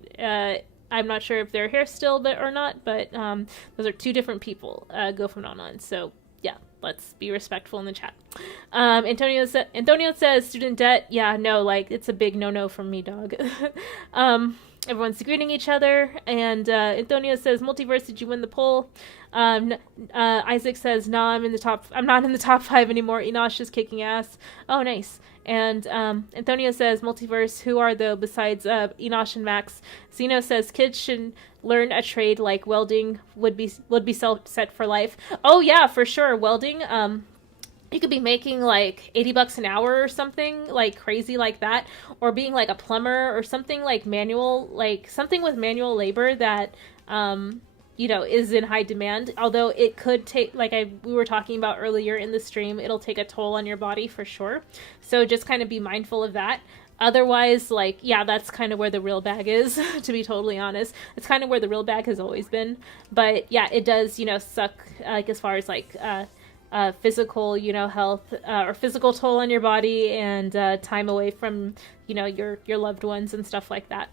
I'm not sure if they're here still or not, but those are two different people, Go from on. So yeah, let's be respectful in the chat. Antonio says student debt. Yeah, no, like it's a big no from me, dog. Everyone's greeting each other, and Antonio says, "Multiverse, did you win the poll?" Isaac says, "No, I'm not in the top 5 anymore. Enosh is kicking ass." Oh, nice. And Antonio says, "Multiverse, who are though besides Enosh and Max?" Zeno says, "Kids should learn a trade like welding would be set for life." Oh yeah, for sure. Welding. You could be making like $80 an hour or something like crazy like that, or being like a plumber or something like manual, like something with manual labor that is in high demand. Although it could take, like we were talking about earlier in the stream, it'll take a toll on your body for sure. So just kind of be mindful of that. Otherwise, like, yeah, that's kind of where the real bag is, to be totally honest. It's kind of where the real bag has always been. But yeah, it does, suck, like, as far as like physical, health or physical toll on your body, and time away from, your loved ones and stuff like that.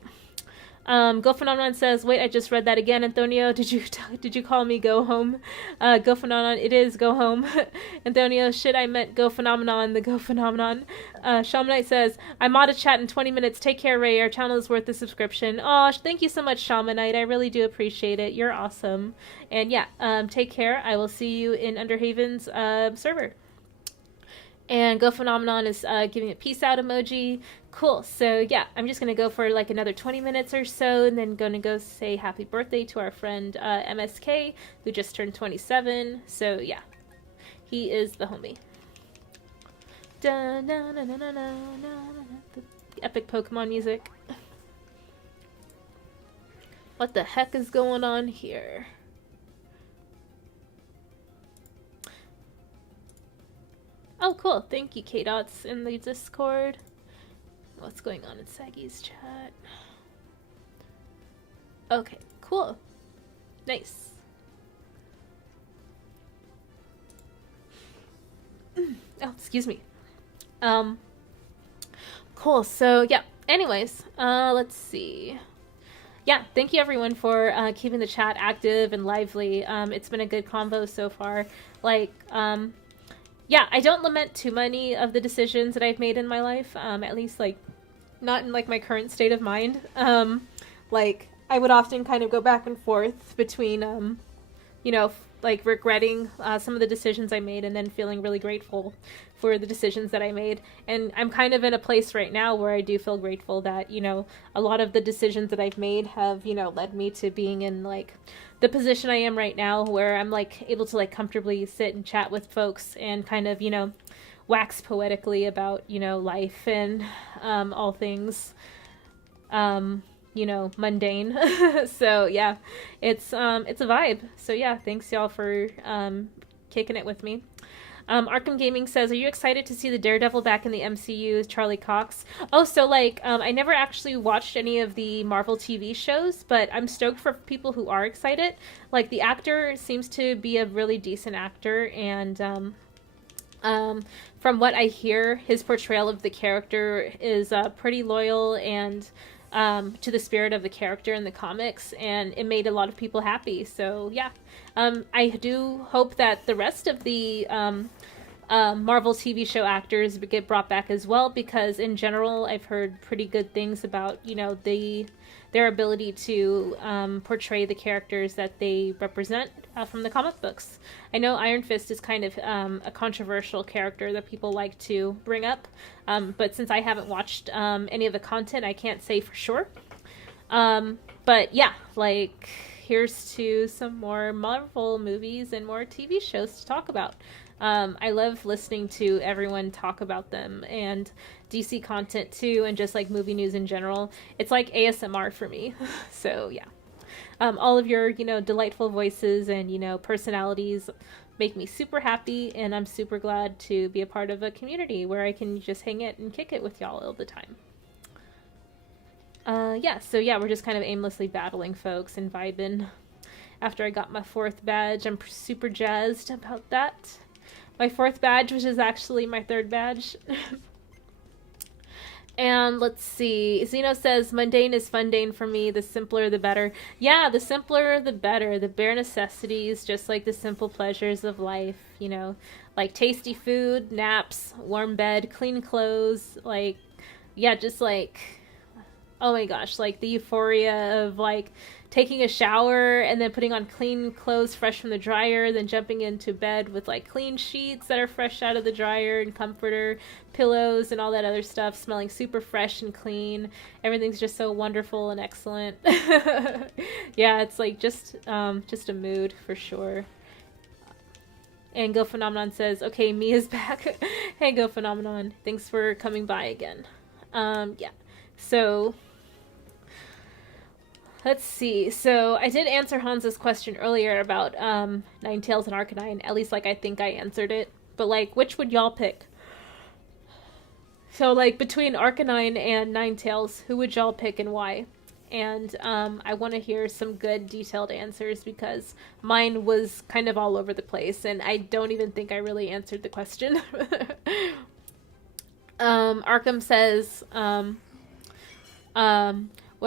Go Phenomenon says, "Wait, I just read that again, Antonio. Did you call me Go Home?" Go Phenomenon, it is Go Home. Antonio, shit, I meant Go Phenomenon, the Go Phenomenon. Shamanite says, "I'm out of chat in 20 minutes. Take care, Ray. Our channel is worth the subscription." Oh, thank you so much, Shamanite. I really do appreciate it. You're awesome. And yeah, take care. I will see you in Underhaven's server. And Go Phenomenon is giving a peace out emoji. Cool. So yeah, I'm just gonna go for like another 20 minutes or so, and then gonna go say happy birthday to our friend MSK, who just turned 27. So yeah, he is the homie. The epic Pokemon music. What the heck is going on here? Oh, cool. Thank you, K-Dots, in the Discord. What's going on in Saggy's chat? Okay, cool. Nice. Oh, excuse me. Cool. So, yeah. Anyways, let's see. Yeah, thank you everyone for keeping the chat active and lively. It's been a good convo so far. Like, yeah, I don't lament too many of the decisions that I've made in my life, at least, like, not in, like, my current state of mind. Like, I would often kind of go back and forth between, like, regretting some of the decisions I made and then feeling really grateful for the decisions that I made. And I'm kind of in a place right now where I do feel grateful that, a lot of the decisions that I've made have, led me to being in, like, the position I am right now, where I'm like able to like comfortably sit and chat with folks and kind of, wax poetically about, life and all things, mundane. So yeah, it's a vibe. So yeah, thanks y'all for kicking it with me. Arkham Gaming says, "Are you excited to see the Daredevil back in the MCU, Charlie Cox?" Oh, so like, I never actually watched any of the Marvel TV shows, but I'm stoked for people who are excited. Like, the actor seems to be a really decent actor, and from what I hear, his portrayal of the character is pretty loyal and to the spirit of the character in the comics, and it made a lot of people happy. So yeah, I do hope that the rest of the Marvel TV show actors get brought back as well, because in general I've heard pretty good things about their ability to portray the characters that they represent from the comic books. I know Iron Fist is kind of a controversial character that people like to bring up, but since I haven't watched any of the content, I can't say for sure. But yeah, like, here's to some more Marvel movies and more TV shows to talk about. I love listening to everyone talk about them, and DC content too, and just like movie news in general. It's like ASMR for me. So yeah, all of your delightful voices and personalities make me super happy, and I'm super glad to be a part of a community where I can just hang it and kick it with y'all all the time. Yeah, so yeah, we're just kind of aimlessly battling folks and vibing. After I got my 4th badge, I'm super jazzed about that. My 4th badge, which is actually my 3rd badge. And let's see. Zeno says, mundane is fundane for me. The simpler, the better. Yeah, the simpler, the better. The bare necessities, just like the simple pleasures of life, you know, like tasty food, naps, warm bed, clean clothes. Like, yeah, just like, oh my gosh, like the euphoria of like taking a shower and then putting on clean clothes fresh from the dryer, then jumping into bed with like clean sheets that are fresh out of the dryer and comforter, pillows and all that other stuff, smelling super fresh and clean. Everything's just so wonderful and excellent. Yeah, it's like just a mood for sure. And Go Phenomenon says, okay, me is back. Hey, Go Phenomenon. Thanks for coming by again. Yeah. So, let's see. So, I did answer Hans's question earlier about Ninetales and Arcanine. At least, like, I think I answered it. But, like, which would y'all pick? So, like, between Arcanine and Ninetales, who would y'all pick and why? And I want to hear some good detailed answers because mine was kind of all over the place and I don't even think I really answered the question. Arkham says, what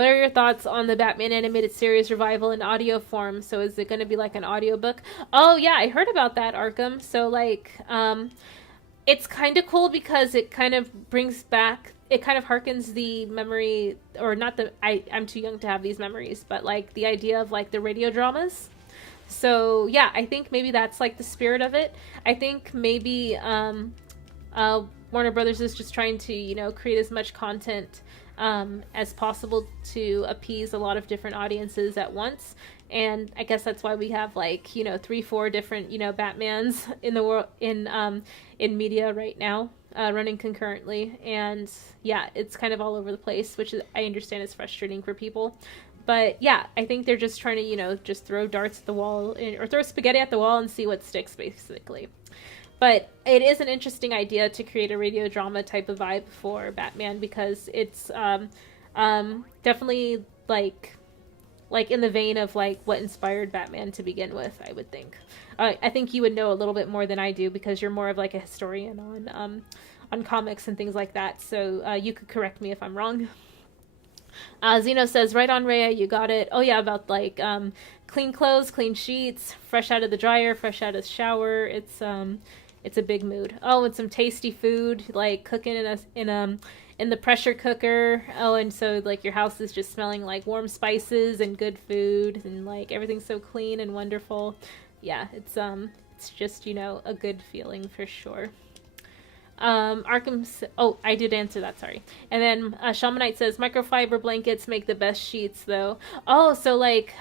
are your thoughts on the Batman animated series revival in audio form? So is it going to be like an audiobook? Oh yeah, I heard about that, Arkham. So like, it's kind of cool because it kind of brings back, it kind of harkens the memory, or not the, I'm too young to have these memories, but like the idea of like the radio dramas. So yeah, I think maybe that's like the spirit of it. I think maybe Warner Brothers is just trying to, you know, create as much content as possible to appease a lot of different audiences at once. And I guess that's why we have like, you know, 3-4 different, you know, Batmans in the world, in media right now, running concurrently. And yeah, it's kind of all over the place, which is, I understand is frustrating for people. But yeah, I think they're just trying to, you know, just throw darts at the wall or throw spaghetti at the wall and see what sticks, basically. But it is an interesting idea to create a radio drama type of vibe for Batman because it's definitely like in the vein of like what inspired Batman to begin with, I would think. I think you would know a little bit more than I do because you're more of like a historian on comics and things like that. So you could correct me if I'm wrong. Zeno says, right on, Rhea, you got it. Oh yeah, about like clean clothes, clean sheets, fresh out of the dryer, fresh out of the shower. It's a big mood. Oh, and some tasty food, like cooking in the pressure cooker. Oh, and so like your house is just smelling like warm spices and good food, and like everything's so clean and wonderful. Yeah, it's just, you know, a good feeling for sure. Oh, I did answer that, sorry. And then Shamanite says microfiber blankets make the best sheets though. Oh, so like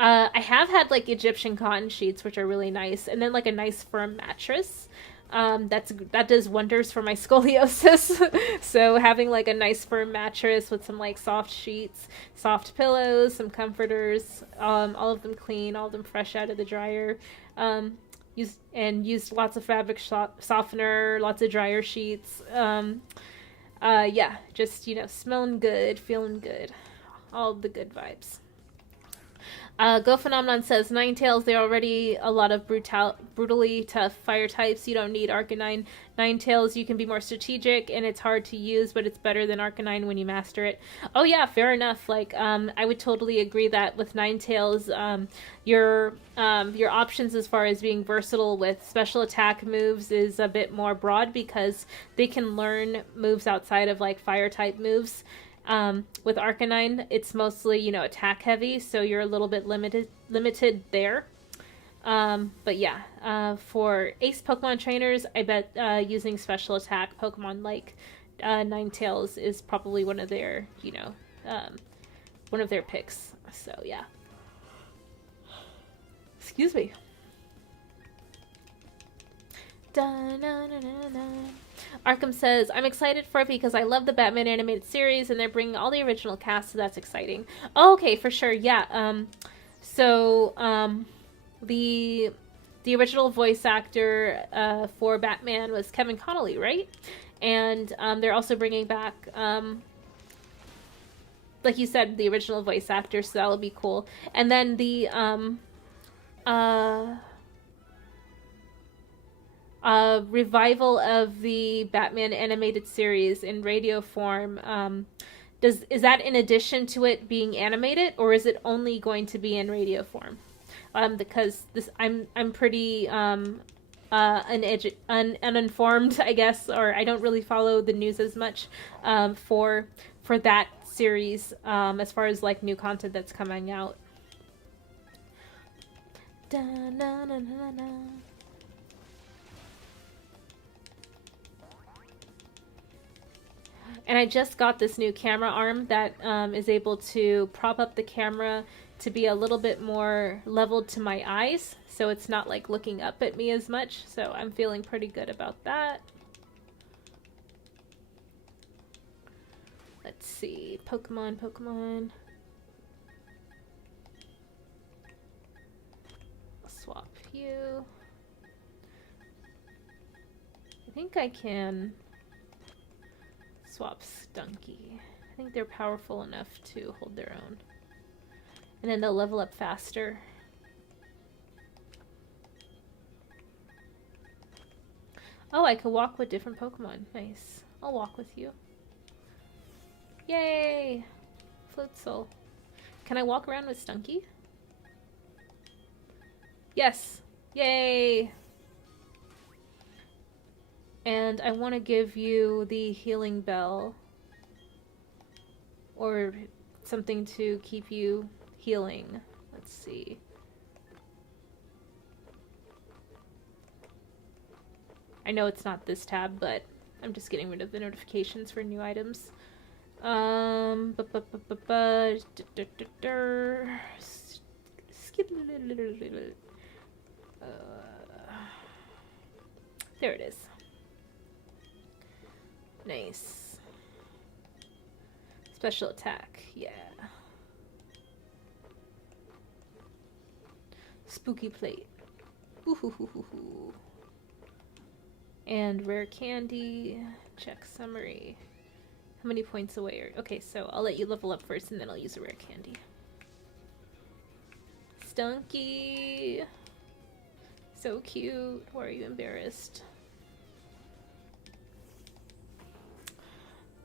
I have had like Egyptian cotton sheets, which are really nice, and then like a nice firm mattress. That does wonders for my scoliosis. So having like a nice firm mattress with some like soft sheets, soft pillows, some comforters, all of them clean, all of them fresh out of the dryer. Used lots of fabric softener, lots of dryer sheets. Yeah, just, you know, smelling good, feeling good, all the good vibes. Go Phenomenon says, Ninetales, there are already a lot of brutally tough fire types. You don't need Arcanine. Ninetales, you can be more strategic, and it's hard to use, but it's better than Arcanine when you master it. Oh yeah, fair enough. Like, I would totally agree that with Ninetales, your options as far as being versatile with special attack moves is a bit more broad because they can learn moves outside of like fire type moves. With Arcanine, it's mostly, you know, attack heavy, so you're a little bit limited there. But yeah, for ace Pokemon trainers, I bet using special attack Pokemon like Ninetales is probably one of their, you know, one of their picks. So yeah. Excuse me. Arkham says, I'm excited for it because I love the Batman animated series and they're bringing all the original cast, so that's exciting. Oh, okay, for sure, yeah. The original voice actor for Batman was Kevin Connolly, right? And they're also bringing back, like you said, the original voice actor, so that'll be cool. And then the revival of the Batman animated series in radio form. Is that in addition to it being animated, or is it only going to be in radio form? Because this, I'm pretty uninformed, I guess, or I don't really follow the news as much for that series as far as like new content that's coming out. Da, na, na, na, na. And I just got this new camera arm that is able to prop up the camera to be a little bit more leveled to my eyes, so it's not like looking up at me as much. So I'm feeling pretty good about that. Let's see. Pokemon. Swap you. I think I can swap Stunky. I think they're powerful enough to hold their own. And then they'll level up faster. Oh, I could walk with different Pokemon. Nice. I'll walk with you. Yay! Floatzel. Can I walk around with Stunky? Yes! Yay! And I want to give you the healing bell. Or something to keep you healing. Let's see. I know it's not this tab, but I'm just getting rid of the notifications for new items. There it is. Nice. Special attack, yeah. Spooky plate. Ooh. And rare candy. Check summary. How many points away are... Okay, so I'll let you level up first and then I'll use a rare candy. Stunky. So cute. Why are you embarrassed?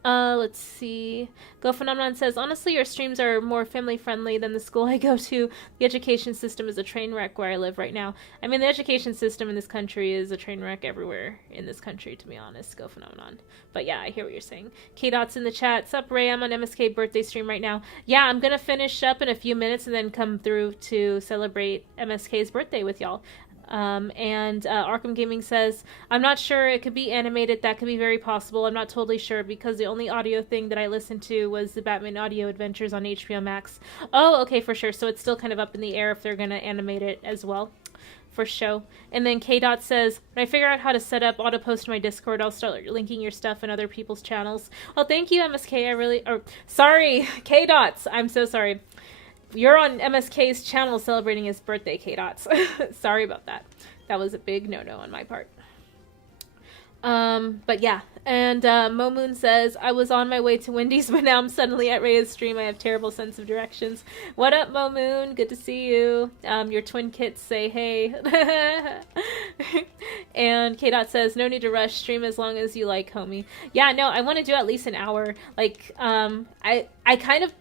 Let's see. Go Phenomenon says, honestly, your streams are more family friendly than the school I go to. The education system is a train wreck where I live right now. I mean, the education system in this country is a train wreck everywhere in this country, to be honest. Go Phenomenon. But yeah, I hear what you're saying. K-Dot's in the chat. Sup, Ray? I'm on MSK birthday stream right now. Yeah, I'm gonna finish up in a few minutes and then come through to celebrate MSK's birthday with y'all. Arkham Gaming says, I'm not sure, it could be animated, that could be very possible, I'm not totally sure, because the only audio thing that I listened to was the Batman Audio Adventures on HBO Max. Oh, okay, for sure, so it's still kind of up in the air if they're gonna animate it as well, for show. And then K-Dot says, when I figure out how to set up auto post to my Discord, I'll start linking your stuff in other people's channels. Well, thank you, MSK, sorry, K-Dots, I'm so sorry. You're on MSK's channel celebrating his birthday, K-Dots. Sorry about that. That was a big no-no on my part. But yeah. And Momoon says, I was on my way to Wendy's, but now I'm suddenly at Ray's stream. I have terrible sense of directions. What up, Momoon? Good to see you. Your twin kits say hey. And K-Dot says, no need to rush. Stream as long as you like, homie. Yeah, no, I want to do at least an hour. Like, I kind of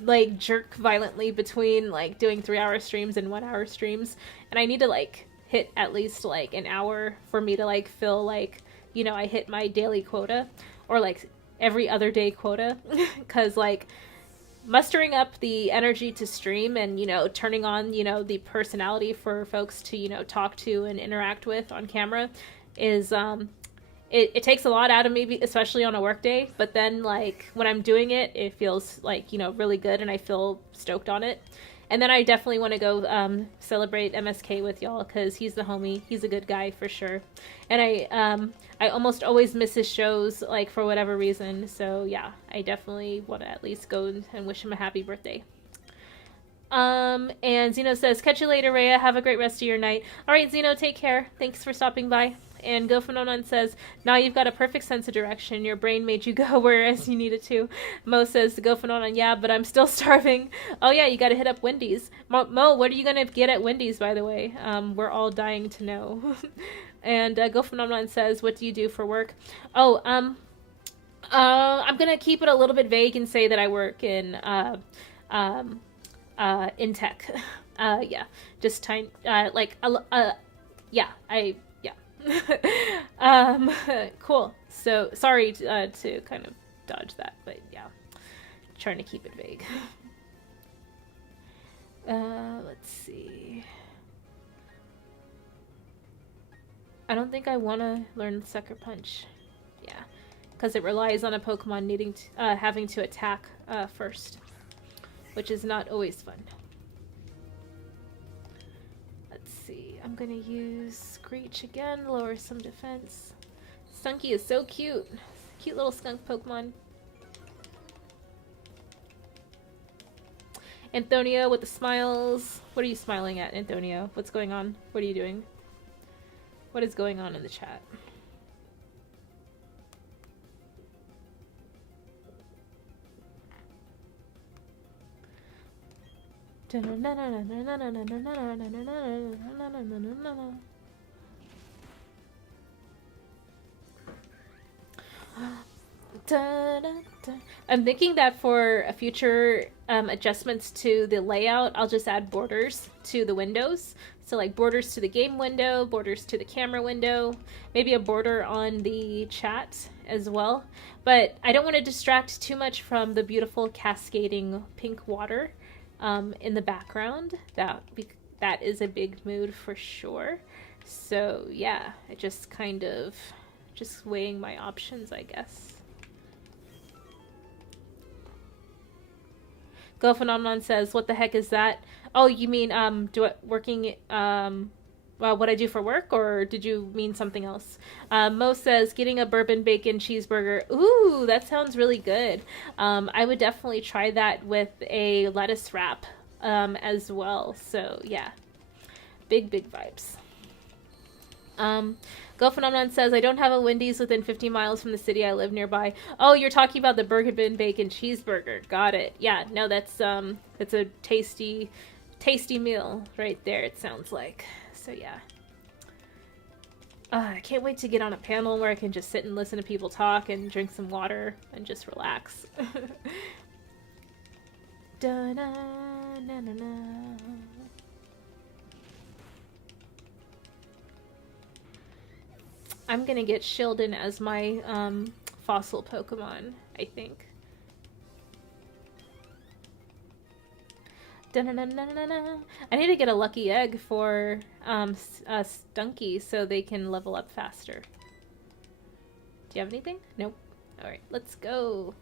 like jerk violently between like doing 3-hour streams and 1-hour streams, and I need to like hit at least like an hour for me to like feel like, you know, I hit my daily quota or like every other day quota, because like mustering up the energy to stream and, you know, turning on, you know, the personality for folks to, you know, talk to and interact with on camera is it takes a lot out of me, especially on a work day, but then like when I'm doing it, it feels like, you know, really good and I feel stoked on it. And then I definitely want to go celebrate MSK with y'all, because he's the homie. He's a good guy for sure. And I almost always miss his shows, like for whatever reason. So yeah, I definitely want to at least go and wish him a happy birthday. And Zeno says, catch you later, Rhea. Have a great rest of your night. All right, Zeno, take care. Thanks for stopping by. And GoPhenomenon says, now you've got a perfect sense of direction. Your brain made you go whereas you needed to. Mo says, GoPhenomenon, yeah, but I'm still starving. Oh yeah, you got to hit up Wendy's. Mo, what are you going to get at Wendy's, by the way? We're all dying to know. And GoPhenomenon says, what do you do for work? Oh, I'm going to keep it a little bit vague and say that I work in tech. Yeah, just tiny, yeah, cool. So sorry to kind of dodge that, but yeah, trying to keep it vague. Let's see. I don't think I want to learn Sucker Punch. Yeah, because it relies on a Pokemon needing to, having to attack first, which is not always fun. Let's see. I'm gonna use Screech again, lower some defense. Stunky is so cute. Cute little skunk Pokemon. Anthonio with the smiles. What are you smiling at, Anthonio? What's going on? What are you doing? What is going on in the chat? I'm thinking that for a future adjustments to the layout, I'll just add borders to the windows. So like borders to the game window, borders to the camera window, maybe a border on the chat as well. But I don't want to distract too much from the beautiful cascading pink water in the background. That is a big mood for sure. So yeah, I just kind of just weighing my options, I guess. GoPhenomenon says, what the heck is that? Oh, you mean what I do for work, or did you mean something else? Mo says, getting a bourbon bacon cheeseburger. Ooh, that sounds really good. I would definitely try that with a lettuce wrap as well. So yeah, big vibes. GoPhenomenon says, I don't have a Wendy's within 50 miles from the city I live nearby. Oh, you're talking about the bourbon bacon cheeseburger. Got it. Yeah, no, that's a tasty meal right there, it sounds like. So yeah. I can't wait to get on a panel where I can just sit and listen to people talk and drink some water and just relax. I'm gonna get Shieldon as my fossil Pokemon, I think. I need to get a lucky egg for Stunky so they can level up faster. Do you have anything? Nope. Alright, let's go.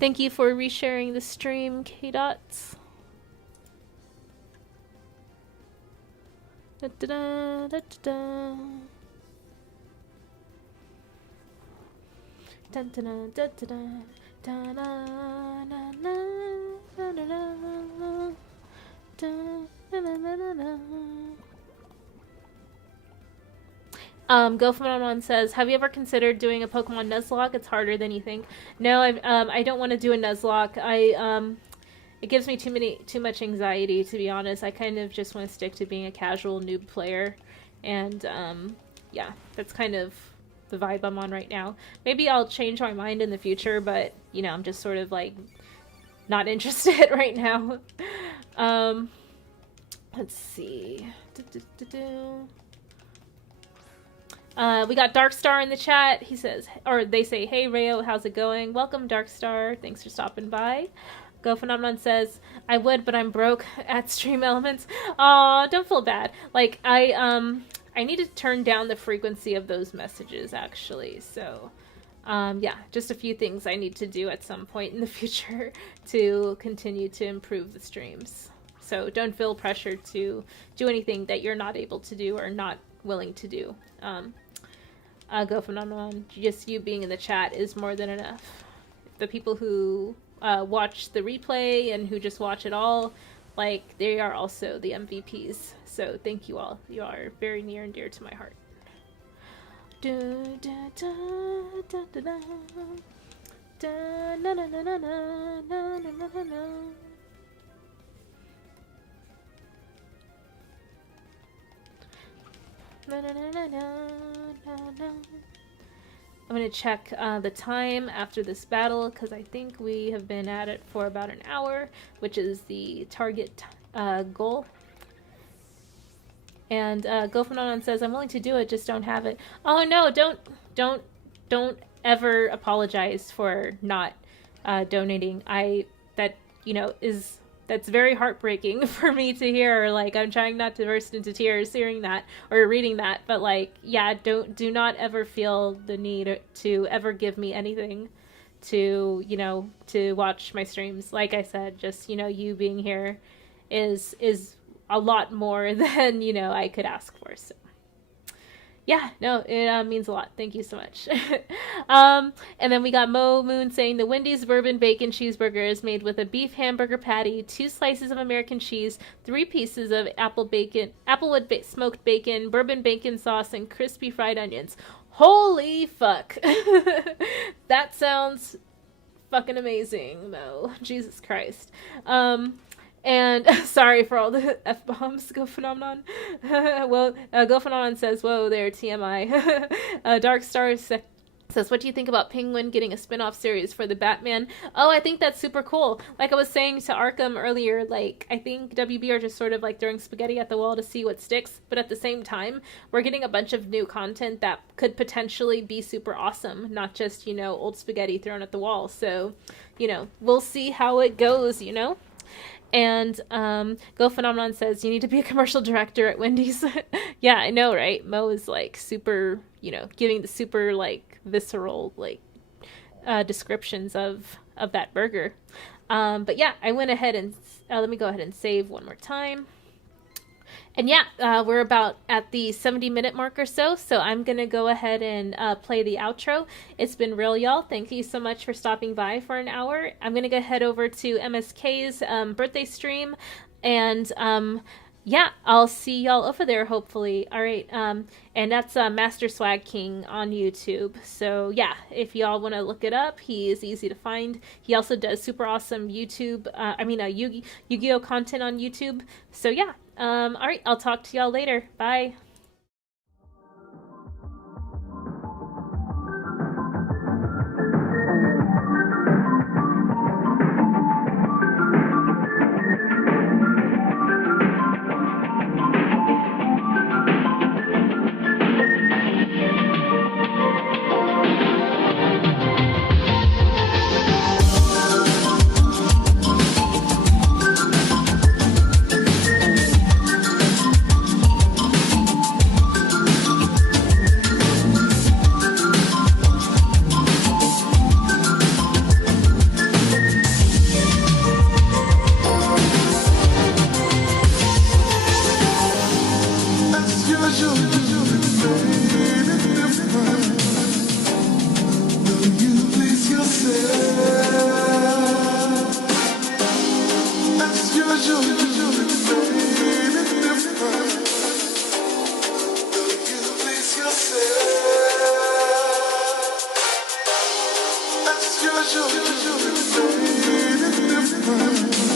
Thank you for resharing the stream, K-Dots. GoPhenomenon says, have you ever considered doing a Pokemon Nuzlocke? It's harder than you think. No, I don't want to do a Nuzlocke. It gives me too much anxiety, to be honest. I kind of just want to stick to being a casual noob player. And, yeah, that's kind of the vibe I'm on right now. Maybe I'll change my mind in the future, but, you know, I'm just sort of, like, not interested right now. Let's see. We got Darkstar in the chat. He says, or they say, hey Rayo, how's it going? Welcome Darkstar. Thanks for stopping by. GoPhenomenon says, I would, but I'm broke at Stream Elements. Aw, don't feel bad. Like, I need to turn down the frequency of those messages, actually. So, yeah, just a few things I need to do at some point in the future to continue to improve the streams. So don't feel pressured to do anything that you're not able to do or not willing to do. Go phenomenon. Just you being in the chat is more than enough. The people who watch the replay and who just watch it all, like, they are also the MVPs. So thank you all. You are very near and dear to my heart. Da, da, da, da, da, da. Da, na, na, na, na, na, na, na, na, na. Na, na, na, na, na, na. I'm going to check the time after this battle, because I think we have been at it for about an hour, which is the target goal. And Go Phenomenon says, I'm willing to do it, just don't have it. Oh no, don't ever apologize for not donating. That's very heartbreaking for me to hear. Like, I'm trying not to burst into tears hearing that or reading that, but like, yeah, do not ever feel the need to ever give me anything to watch my streams. Like I said, just, you being here is a lot more than, I could ask for. So yeah, no, it means a lot. Thank you so much. And then we got Mo Moon saying the Wendy's bourbon bacon cheeseburger is made with a beef hamburger patty, 2 slices of American cheese, 3 pieces of applewood smoked bacon, bourbon bacon sauce, and crispy fried onions. Holy fuck. That sounds fucking amazing, Mo. Jesus Christ. And sorry for all the F-bombs, Go Phenomenon. Well, Go Phenomenon says, whoa there, TMI. Dark Star says, what do you think about Penguin getting a spin-off series for the Batman? Oh, I think that's super cool. Like I was saying to Arkham earlier, like, I think WB are just sort of like throwing spaghetti at the wall to see what sticks. But at the same time, we're getting a bunch of new content that could potentially be super awesome. Not just, old spaghetti thrown at the wall. So, we'll see how it goes, And Go Phenomenon says, you need to be a commercial director at Wendy's. Yeah, I know, right? Mo is like super, giving the super like visceral like descriptions of that burger. But yeah, I went ahead and let me go ahead and save one more time. And yeah, we're about at the 70-minute mark or so, so I'm going to go ahead and play the outro. It's been real, y'all. Thank you so much for stopping by for an hour. I'm going to go head over to MSK's birthday stream, and yeah, I'll see y'all over there, hopefully. All right, and that's Master Swag King on YouTube. So yeah, if y'all want to look it up, he is easy to find. He also does super awesome YouTube, Yu-Gi-Oh content on YouTube. So yeah. All right, I'll talk to y'all later. Bye. As usual, baby, different.